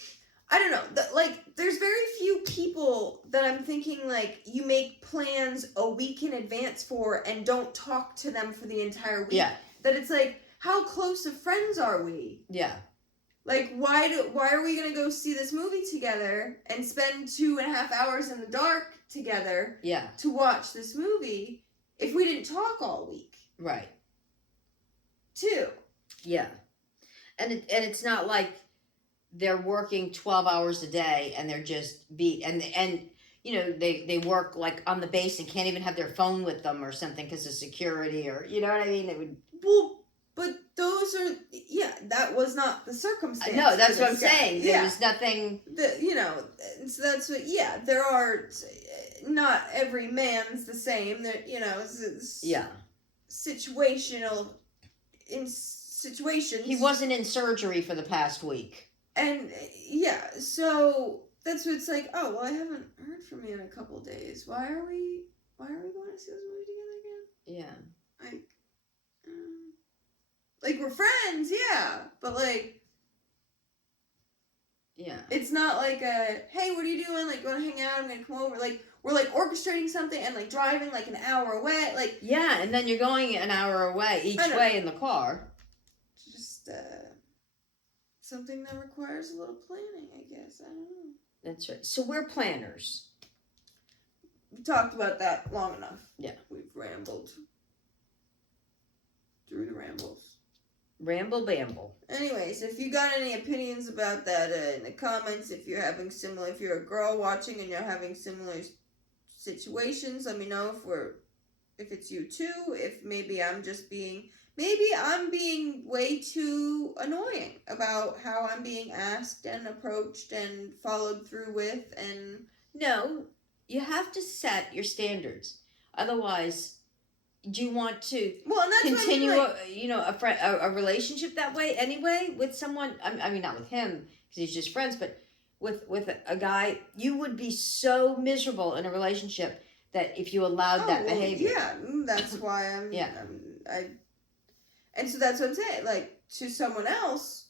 I don't know, like, there's very few people that I'm thinking, like, you make plans a week in advance for and don't talk to them for the entire week. Yeah. That it's like, how close of friends are we? Yeah. Like, why are we gonna go see this movie together and spend 2.5 hours in the dark together? Yeah. To watch this movie if we didn't talk all week? Right. Too. Yeah. And it's not like they're working 12 hours a day and they're just beat and they work like on the base and can't even have their phone with them or something because of security or you know what I mean? It would. Well, but those are that was not the circumstance. No, that's what I'm saying. There was nothing. So that's what. Yeah, there are. Not every man's the same. That situational in situations. He wasn't in surgery for the past week. And so that's what it's like. Oh well, I haven't heard from you in a couple of days. Why are we going to see this movie together again? Yeah. Like we're friends, yeah, but like, yeah, it's not like a hey, what are you doing? Like, you want to hang out? I'm gonna come over. Like, we're like orchestrating something and like driving like an hour away. Like, yeah, and then you're going an hour away each way in the car. Just something that requires a little planning, I guess. I don't know. That's right. So we're planners. We talked about that long enough. Yeah, we've rambled through the rambles. Ramble bamble. Anyways, if you got any opinions about that in the comments, if you're a girl watching and you're having similar situations, let me know if it's you too, if maybe I'm being way too annoying about how I'm being asked and approached and followed through with. And no, you have to set your standards. Otherwise, do you want to continue, a relationship that way anyway with someone? I mean, not with him because he's just friends, but with a guy, you would be so miserable in a relationship that if you allowed that behavior. Yeah, that's why and so that's what I'm saying. Like, to someone else,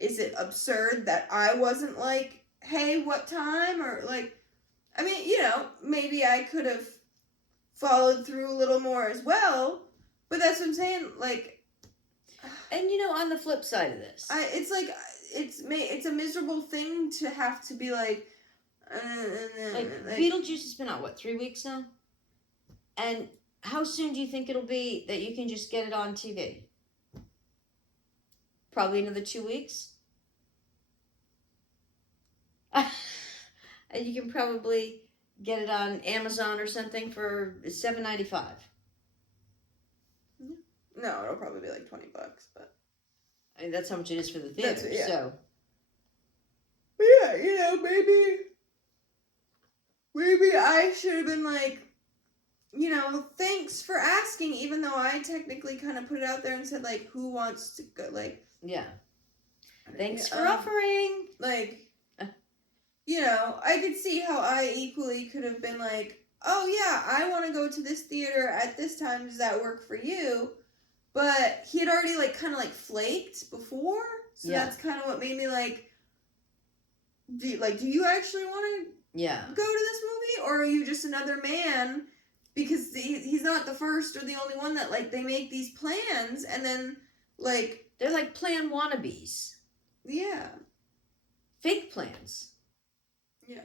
is it absurd that I wasn't like, hey, what time? Or like, I mean, maybe I could have followed through a little more as well, but that's what I'm saying, like, and on the flip side of this, it's like it's a miserable thing to have to be like Beetlejuice has been out 3 weeks now, and how soon do you think it'll be that you can just get it on TV? Probably another 2 weeks. And you can probably get it on Amazon or something for $7.95. No, it'll probably be like $20, but I mean, that's how much it is for the theater. Yeah. So, but yeah, maybe I should have been like, thanks for asking, even though I technically kind of put it out there and said, like, who wants to go, like... Yeah. Thanks for offering. Like, I could see how I equally could have been like, oh, yeah, I want to go to this theater at this time. Does that work for you? But he had already, like, kind of, like, flaked before. So that's kind of what made me, like, do you actually want to go to this movie? Or are you just another man... Because he's not the first or the only one that, like, they make these plans and then, like... They're like plan wannabes. Yeah. Fake plans. Yeah.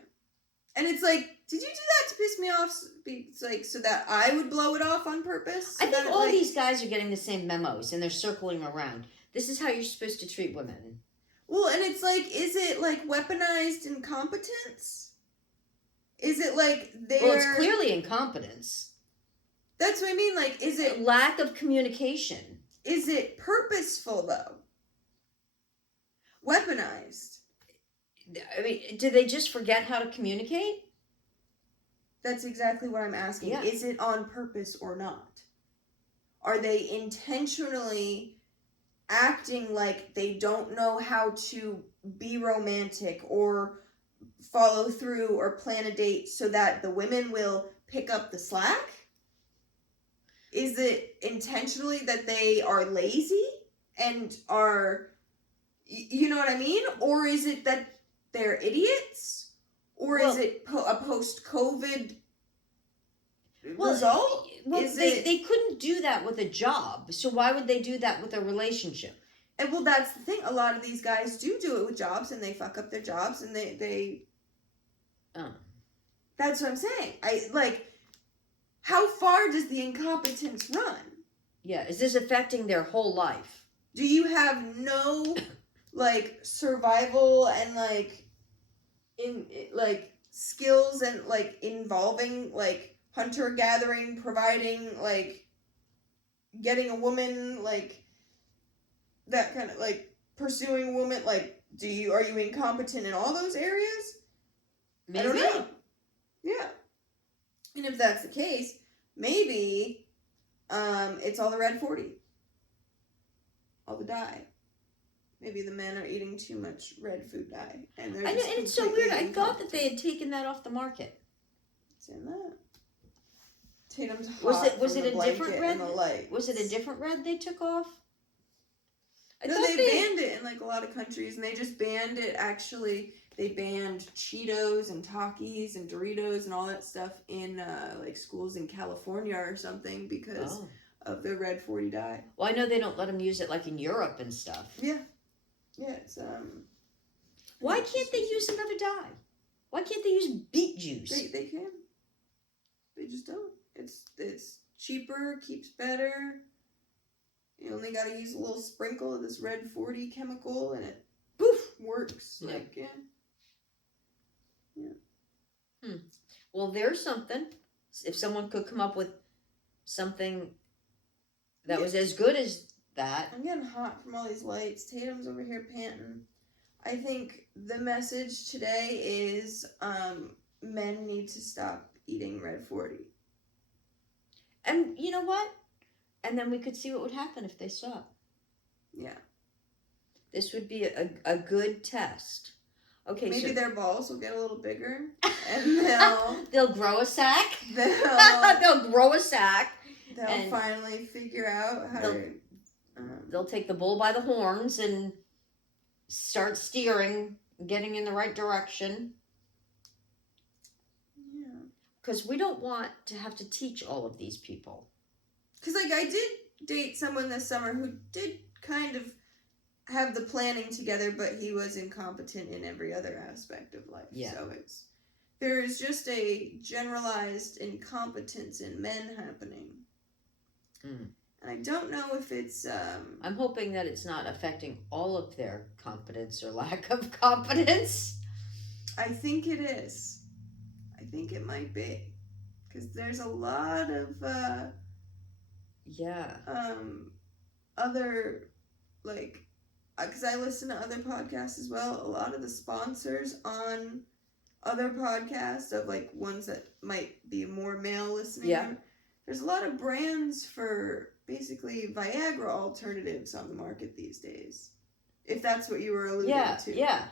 And it's like, did you do that to piss me off? It's like, so that I would blow it off on purpose? I think all these guys are getting the same memos and they're circling around. This is how you're supposed to treat women. Well, and it's like, is it, like, weaponized incompetence? Is it like they're... Well, it's clearly incompetence. That's what I mean. Like, is it... Lack of communication. Is it purposeful, though? Weaponized. I mean, did they just forget how to communicate? That's exactly what I'm asking. Yeah. Is it on purpose or not? Are they intentionally acting like they don't know how to be romantic or... follow through or plan a date so that the women will pick up the slack? Is it intentionally that they are lazy and are, you know what I mean? Or is it that they're idiots? Or is it a post-COVID result? Well, they couldn't do that with a job, so why would they do that with a relationship? And well, that's the thing. A lot of these guys do it with jobs, and they fuck up their jobs, and they. That's what I'm saying. How far does the incompetence run? Yeah, is this affecting their whole life? Do you have no, like, survival and, like, skills and, like, involving, like, hunter-gathering, providing, like, getting a woman, like, that kind of, like, pursuing a woman, like, are you incompetent in all those areas? Maybe. I don't know. Yeah. And if that's the case, maybe, it's all the red 40. All the dye. Maybe the men are eating too much red food dye. And it's so weird. I thought that they had taken that off the market. It's in that. Tatum's hot was from it the a different red? And the lights. Was it a different red they took off? They banned it in, like, a lot of countries, and they just banned it, actually. They banned Cheetos and Takis and Doritos and all that stuff in, like, schools in California or something because of the red 40 dye. Well, I know they don't let them use it, like, in Europe and stuff. Yeah. Yeah, it's, Why can't they use another dye? Why can't they use beet juice? They can. They just don't. It's cheaper, keeps better. You only got to use a little sprinkle of this red 40 chemical, and it, poof, works. Yeah. Like, yeah. Well, there's something. If someone could come up with something that was as good as that. I'm getting hot from all these lights. Tatum's over here panting. I think the message today is men need to stop eating red 40. And you know what? And then we could see what would happen if they stop. Yeah. This would be a good test. Okay, maybe so their balls will get a little bigger, and they'll grow a sack. They'll grow a sack. They'll finally figure out how to. They'll take the bull by the horns and start steering, getting in the right direction. Yeah. Because we don't want to have to teach all of these people. Because, like, I did date someone this summer who did kind of have the planning together, but he was incompetent in every other aspect of life. Yeah. So there is just a generalized incompetence in men happening. Mm. And I don't know if it's... I'm hoping that it's not affecting all of their competence or lack of competence. I think it is. I think it might be. Because there's a lot of other, like, because I listen to other podcasts as well. A lot of the sponsors on other podcasts of like ones that might be more male listening. Yeah. There's a lot of brands for basically Viagra alternatives on the market these days. If that's what you were alluding to. Yeah.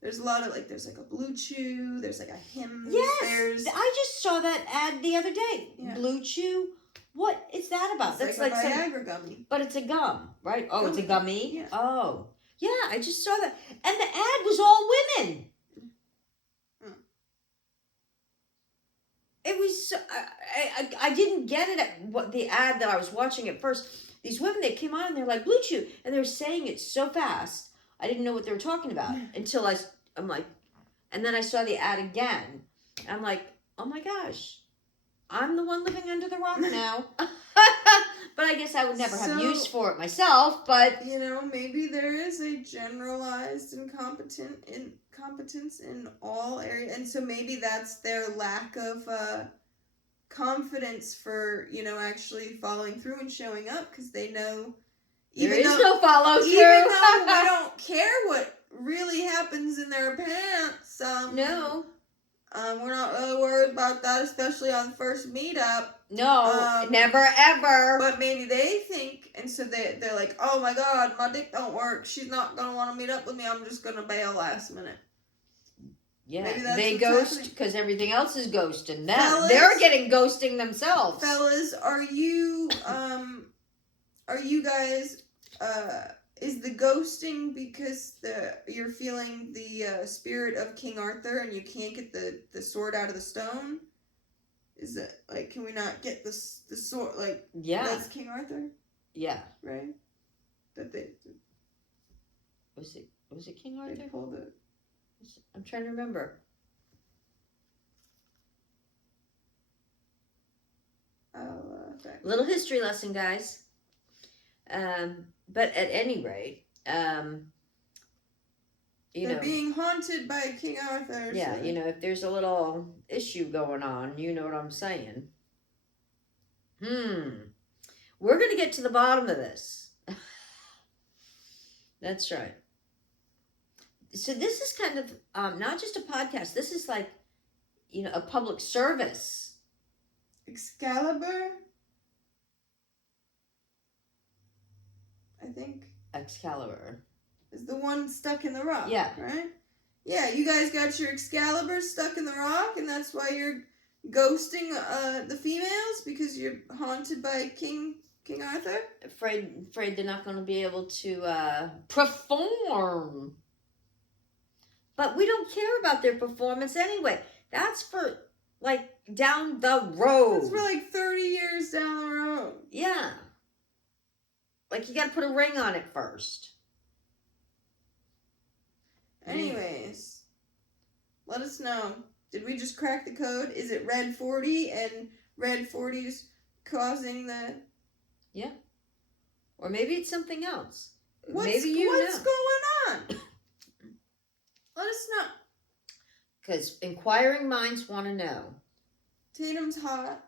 There's a lot of like, there's like a Blue Chew, there's like a Hims. Yes, I just saw that ad the other day. Yeah. Blue Chew. What is that about? It's That's like a Viagra gummy. But it's a gum, right? Oh, it's a gummy? Yeah. Oh. Yeah, I just saw that. And the ad was all women. It was, I didn't get it at what the ad that I was watching at first. These women, they came on and they're like, Blue Chew. And they were saying it so fast. I didn't know what they were talking about until I'm like, and then I saw the ad again. I'm like, oh my gosh, I'm the one living under the rock now. But I guess I would never have use for it myself. But you know, maybe there is a generalized incompetence in all areas, and so maybe that's their lack of confidence for, you know, actually following through and showing up, because they know there is no follow through. Even though we don't care what really happens in their pants. No. We're not really worried about that, especially on the first meetup. No, never ever. But maybe they think, and so they're like, oh my god, my dick don't work. She's not going to want to meet up with me. I'm just going to bail last minute. Yeah, they ghost because everything else is ghosting them. Fellas, they're getting ghosting themselves. Fellas, are you guys, is the ghosting because you're feeling the spirit of King Arthur and you can't get the sword out of the stone? Is it like, can we not get the sword? Like, yeah, that's King Arthur. Yeah, right. That they was it King Arthur? They pulled it. I'm trying to remember. Little history lesson, guys. But at any rate, they're being haunted by King Arthur. Yeah, so. You know, if there's a little issue going on, you know what I'm saying. We're going to get to the bottom of this. That's right. So this is kind of not just a podcast. This is like, you know, a public service. Excalibur? I think. Excalibur. Is the one stuck in the rock. Yeah. Right? Yeah, you guys got your Excalibur stuck in the rock, and that's why you're ghosting the females, because you're haunted by King Arthur? Afraid they're not going to be able to perform. But we don't care about their performance anyway. That's for, like, down the road. That's for, like, 30 years down the road. Yeah. Like, you got to put a ring on it first. Anyways, let us know. Did we just crack the code? Is it red 40 and red 40's causing the... Yeah. Or maybe it's something else. What's going on? Let us know. Because inquiring minds want to know. Tatum's hot.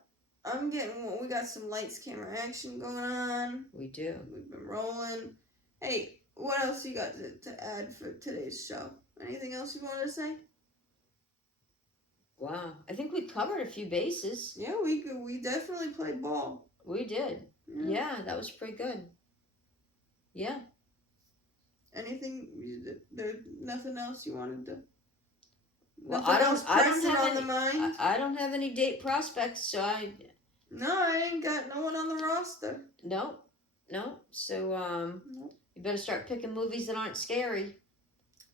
We got some lights, camera, action going on. We do. We've been rolling. Hey, what else you got to add for today's show? Anything else you wanted to say? Wow. I think we covered a few bases. Yeah, we definitely played ball. We did. Yeah, that was pretty good. Yeah. Anything? There's nothing else you wanted to? Well, I don't have any date prospects, so No, I ain't got no one on the roster. No. So you better start picking movies that aren't scary,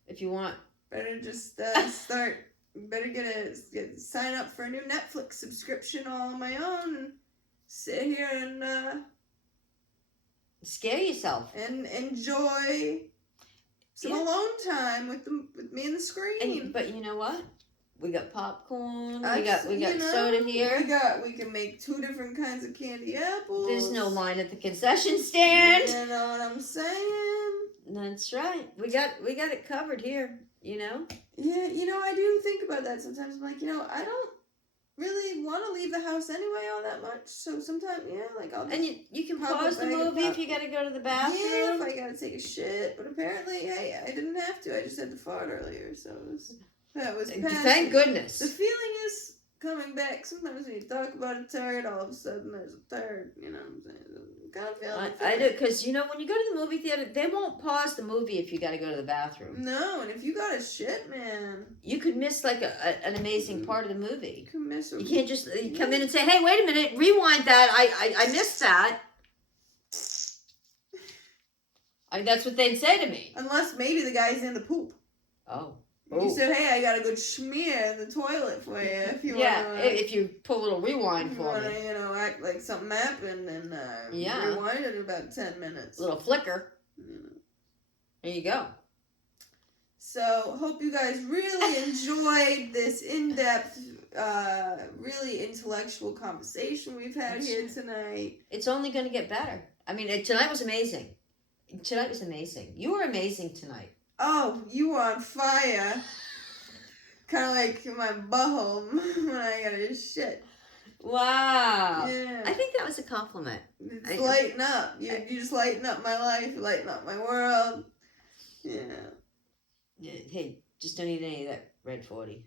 if you want. Better just start. Better sign up for a new Netflix subscription all on my own and sit here and scare yourself and enjoy some alone time with me and the screen. But you know what? We got popcorn. We got soda here. We can make 2 different kinds of candy apples. There's no line at the concession stand. You know what I'm saying? That's right. We got it covered here. you know? Yeah, I do think about that sometimes. I'm like, I don't really want to leave the house anyway all that much. So sometimes, like I'll just... And you can pop pause a the bag of movie if pop- you got to go to the bathroom. Yeah, if I gotta take a shit. But apparently, hey, I didn't have to. I just had to fart earlier, so that was passive. Thank goodness. The feeling is coming back. Sometimes when you talk about a turd, all of a sudden there's a turd. You know what I'm saying? Kind of feel I do, because, when you go to the movie theater, they won't pause the movie if you got to go to the bathroom. No, and if you got a shit, man. You could miss, like, an amazing part of the movie. You can miss You can't just come in and say, hey, wait a minute, rewind that. I missed that. That's what they'd say to me. Unless maybe the guy's in the poop. Oh. You said, hey, I got a good schmear in the toilet for you if you want to... if you pull a little rewind for me. If you want to, act like something happened and rewind it in about 10 minutes. A little flicker. There you go. So, hope you guys really enjoyed this in-depth, really intellectual conversation we've had here tonight. It's only going to get better. I mean, tonight was amazing. You were amazing tonight. Oh, you were on fire. Kind of like my butthole when I got a shit. Wow. Yeah. I think that was a compliment. It's lighten up. You just lighten up my life. You lighten up my world. Yeah. Hey, just don't eat any of that red 40.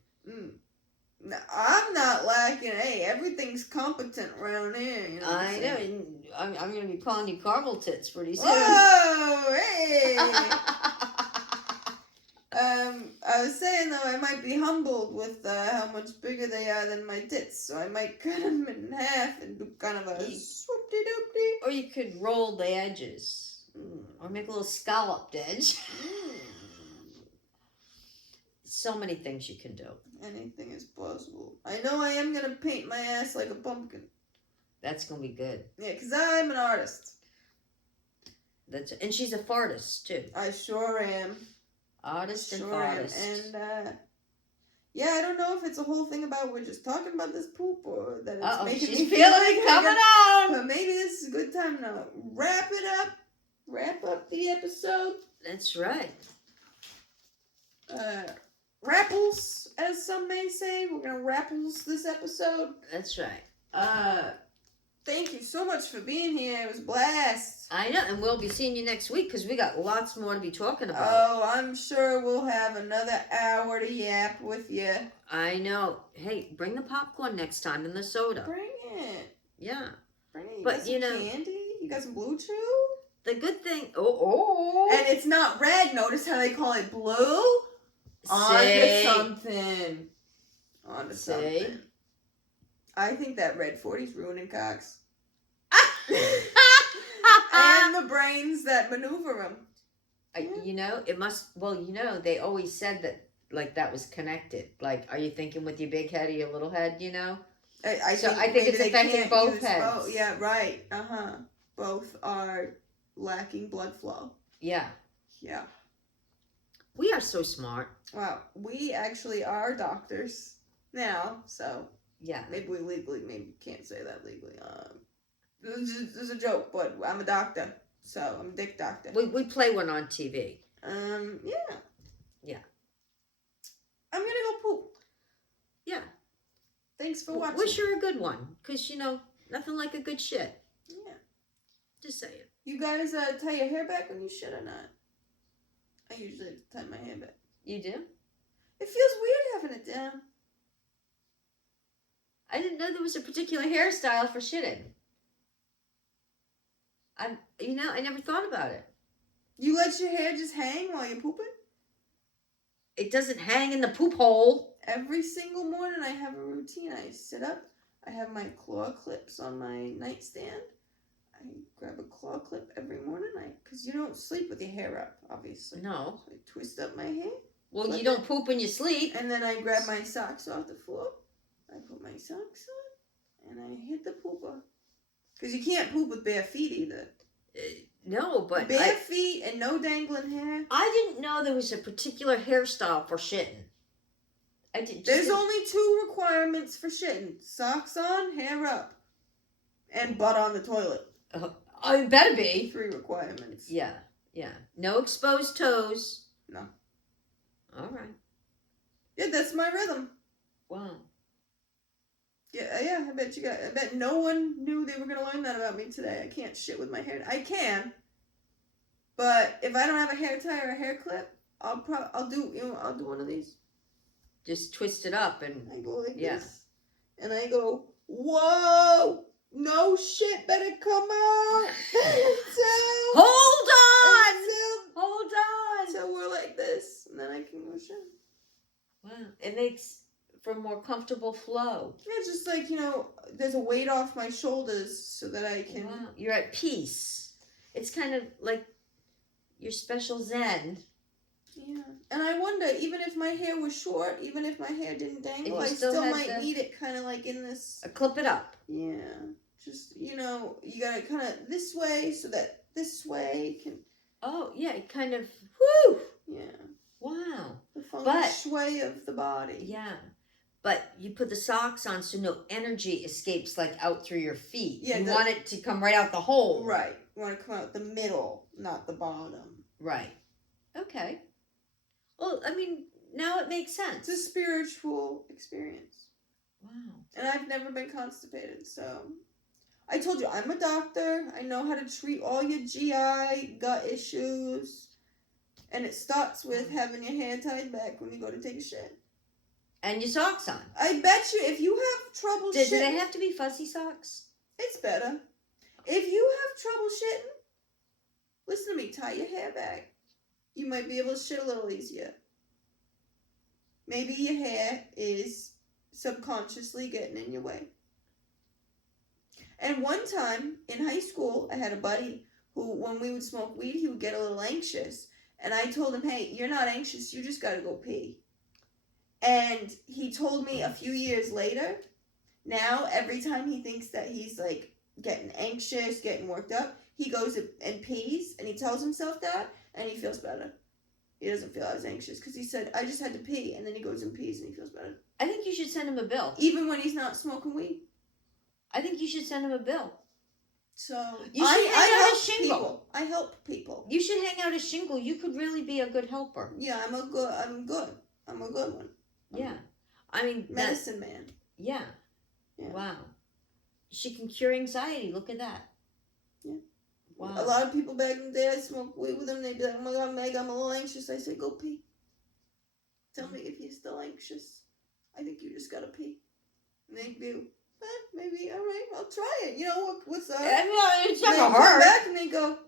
No, I'm not lacking. Hey, everything's competent around here. You know I know. I'm going to be calling you caramel tits pretty soon. Whoa, hey. I was saying though, I might be humbled with how much bigger they are than my tits, so I might cut them in half and do kind of a swoop-de-doop-de. Or you could roll the edges. Or make a little scalloped edge. So many things you can do. Anything is possible. I know I am going to paint my ass like a pumpkin. That's going to be good. Yeah, because I'm an artist. And she's a fartist, too. I sure am. Artist and fartist. And, I don't know if it's a whole thing about we're just talking about this poop or that it's making me feel like it coming on. But maybe this is a good time to wrap it up. Wrap up the episode. That's right. Rapples, as some may say. We're going to rapples this episode. That's right. Thank you so much for being here. It was a blast. I know, and we'll be seeing you next week because we got lots more to be talking about. Oh, I'm sure we'll have another hour to yap with you. I know. Hey, bring the popcorn next time and the soda. Bring it. Yeah. Bring it. But, you got some candy? You got some Blue Chew? The good thing... Oh. And it's not red. Notice how they call it blue? Say. Onto something. Onto something. I think that red 40's ruining cocks. And the brains that maneuver them. It must... Well, they always said that, like, that was connected. Like, are you thinking with your big head or your little head, I think it's affecting both heads. Yeah, right. Both are lacking blood flow. Yeah. Yeah. We are so smart. Wow. We actually are doctors now, so... Yeah. Maybe can't say that legally. This is a joke, but I'm a doctor, so I'm a dick doctor. We play one on TV. Yeah. Yeah. I'm gonna go poop. Yeah. Thanks for watching. Wish her a good one, because, nothing like a good shit. Yeah. Just saying. You guys tie your hair back when you shit or not? I usually tie my hair back. You do? It feels weird having it down. I didn't know there was a particular hairstyle for shitting. I never thought about it. You let your hair just hang while you're pooping? It doesn't hang in the poop hole. Every single morning I have a routine. I sit up. I have my claw clips on my nightstand. I grab a claw clip every morning. Because you don't sleep with your hair up, obviously. No. So I twist up my hair. Well, you don't poop when you sleep. And then I grab my socks off the floor. I put my socks on. And I hit the pooper. Because you can't poop with bare feet either. No, but... Bare feet and no dangling hair. I didn't know there was a particular hairstyle for shitting. There's only 2 requirements for shitting. Socks on, hair up. And butt on the toilet. It better be. 3 requirements. Yeah. No exposed toes. No. All right. Yeah, that's my rhythm. Wow. Yeah, I bet no one knew they were gonna learn that about me today. I can't shit with my hair. I can, but if I don't have a hair tie or a hair clip, I'll do one of these. Just twist it up and I go like this, and I go, whoa, no shit, better come out. Hold on. So we're like this, and then I can go shit. Wow, it makes for a more comfortable flow. Yeah, it's just like, there's a weight off my shoulders so that I can... Wow. You're at peace. It's kind of like your special zen. Yeah. And I wonder, even if my hair was short, even if my hair didn't dangle, I still might need it kind of like in this... Clip it up. Yeah. Just, you gotta kind of this way so that this way can... Oh, yeah, it kind of... Whoo! Yeah. Wow. The feng shui of the body. Yeah. But you put the socks on so no energy escapes like out through your feet. Yeah, you want it to come right out the hole. Right. You want to come out the middle, not the bottom. Right. Okay. Well, I mean, now it makes sense. It's a spiritual experience. Wow. And I've never been constipated, so... I told you, I'm a doctor. I know how to treat all your GI, gut issues. And it starts with having your hair tied back when you go to take a shit. And your socks on. I bet you if you have trouble shitting... Do they have to be fuzzy socks? It's better. If you have trouble shitting, listen to me, tie your hair back. You might be able to shit a little easier. Maybe your hair is subconsciously getting in your way. And one time in high school, I had a buddy who, when we would smoke weed, he would get a little anxious. And I told him, hey, you're not anxious, you just gotta go pee. And he told me a few years later, now every time he thinks that he's like getting anxious, getting worked up, he goes and pees, and he tells himself that, and he feels better. He doesn't feel as anxious, because he said, I just had to pee, and then he goes and pees, and he feels better. I think you should send him a bill. Even when he's not smoking weed. I think you should send him a bill. So, you should hang out a shingle. People. I help people. You should hang out a shingle. You could really be a good helper. Yeah, I'm good. I'm a good one. Yeah. I mean... Medicine man. Yeah. Wow. She can cure anxiety. Look at that. Yeah. Wow. A lot of people back in the day, I smoked weed with them. They'd be like, oh my God, Meg, I'm a little anxious. I say, go pee. Tell me if you're still anxious. I think you just gotta pee. And they'd be, maybe, all right, I'll try it. You know, what's up? It's not gonna gonna hurt. They come back and they go,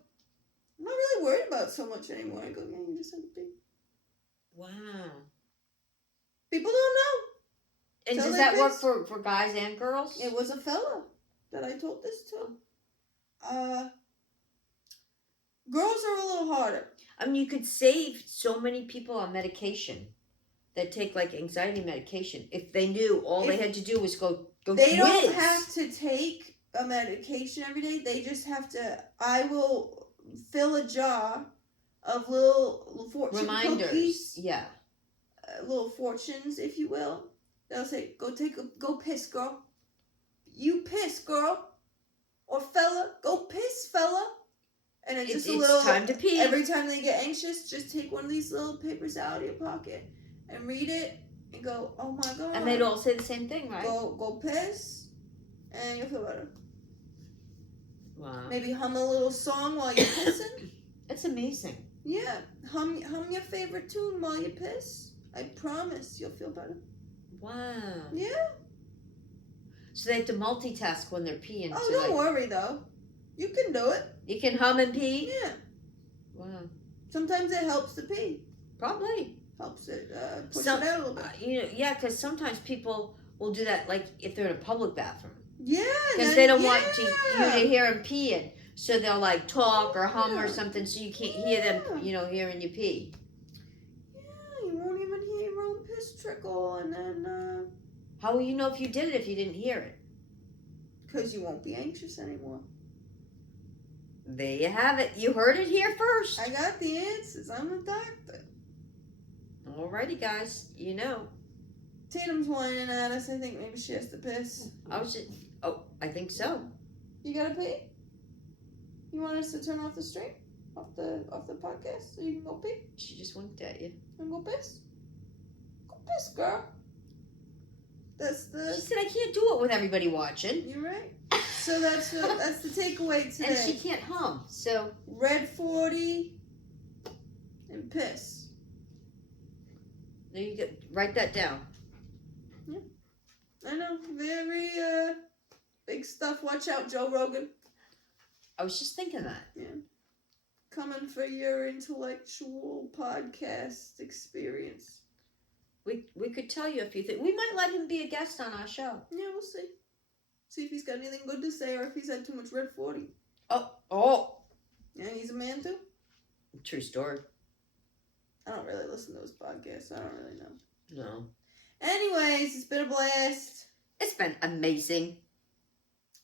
I'm not really worried about so much anymore. I go, yeah, you just have to pee. Wow. People don't know. And does that work for guys and girls? It was a fella that I told this to. Girls are a little harder. I mean, you could save so many people on medication that take like anxiety medication if they knew all they had to do was go They don't have to take a medication every day. They just have to. I will fill a jar of little fortune reminders. Cookies, yeah, little fortunes, if you will. They'll say, go piss, girl. You piss, girl. Or fella, go piss, fella. And it's just a little... It's time to pee. Every time they get anxious, just take one of these little papers out of your pocket and read it and go, oh my God. And they'd all say the same thing, right? Go piss and you'll feel better. Wow. Maybe hum a little song while you're pissing. It's amazing. Yeah. Hum your favorite tune while you piss. I promise you'll feel better. Wow. Yeah. So they have to multitask when they're peeing. Oh, don't worry though. You can do it. You can hum and pee? Yeah. Wow. Sometimes it helps to pee. Probably. Helps it push it out a little bit. Yeah, because sometimes people will do that, like if they're in a public bathroom. Yeah. Because they don't want you to hear them peeing, so they'll like talk or hum or something, so you can't hear them, hearing you pee. Yeah, you won't even hear your own piss trickle, and then. How will you know if you did it if you didn't hear it? Because you won't be anxious anymore. There you have it. You heard it here first. I got the answers. I'm a doctor. Alrighty, guys. You know. Tatum's whining at us. I think maybe she has to piss. I think so. You gotta pee? You want us to turn off the stream? Off the podcast so you can go pee? She just winked at you. And go piss? Yes, girl. That's She said, I can't do it with everybody watching. You're right. So that's the takeaway today. And she can't hum, so. Red 40 and piss. There you go. Write that down. Yeah. I know. Very big stuff. Watch out, Joe Rogan. I was just thinking that. Yeah. Coming for your intellectual podcast experience. We could tell you a few things. We might let him be a guest on our show. Yeah, we'll see. See if he's got anything good to say or if he's had too much Red 40. Oh. Yeah, he's a man too? True story. I don't really listen to his podcasts, so I don't really know. No. Anyways, it's been a blast. It's been amazing.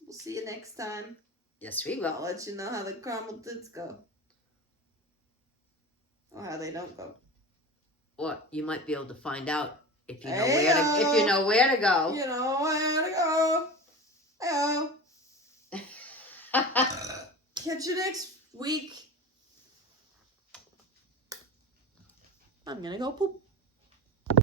We'll see you next time. Yes, we I'll will. let you know how the caramel tits go. Or how they don't go. What? You might be able to find out if you know Hey-o. if you know where to go. You know where to go. Hey-o. Catch you next week. I'm gonna go poop.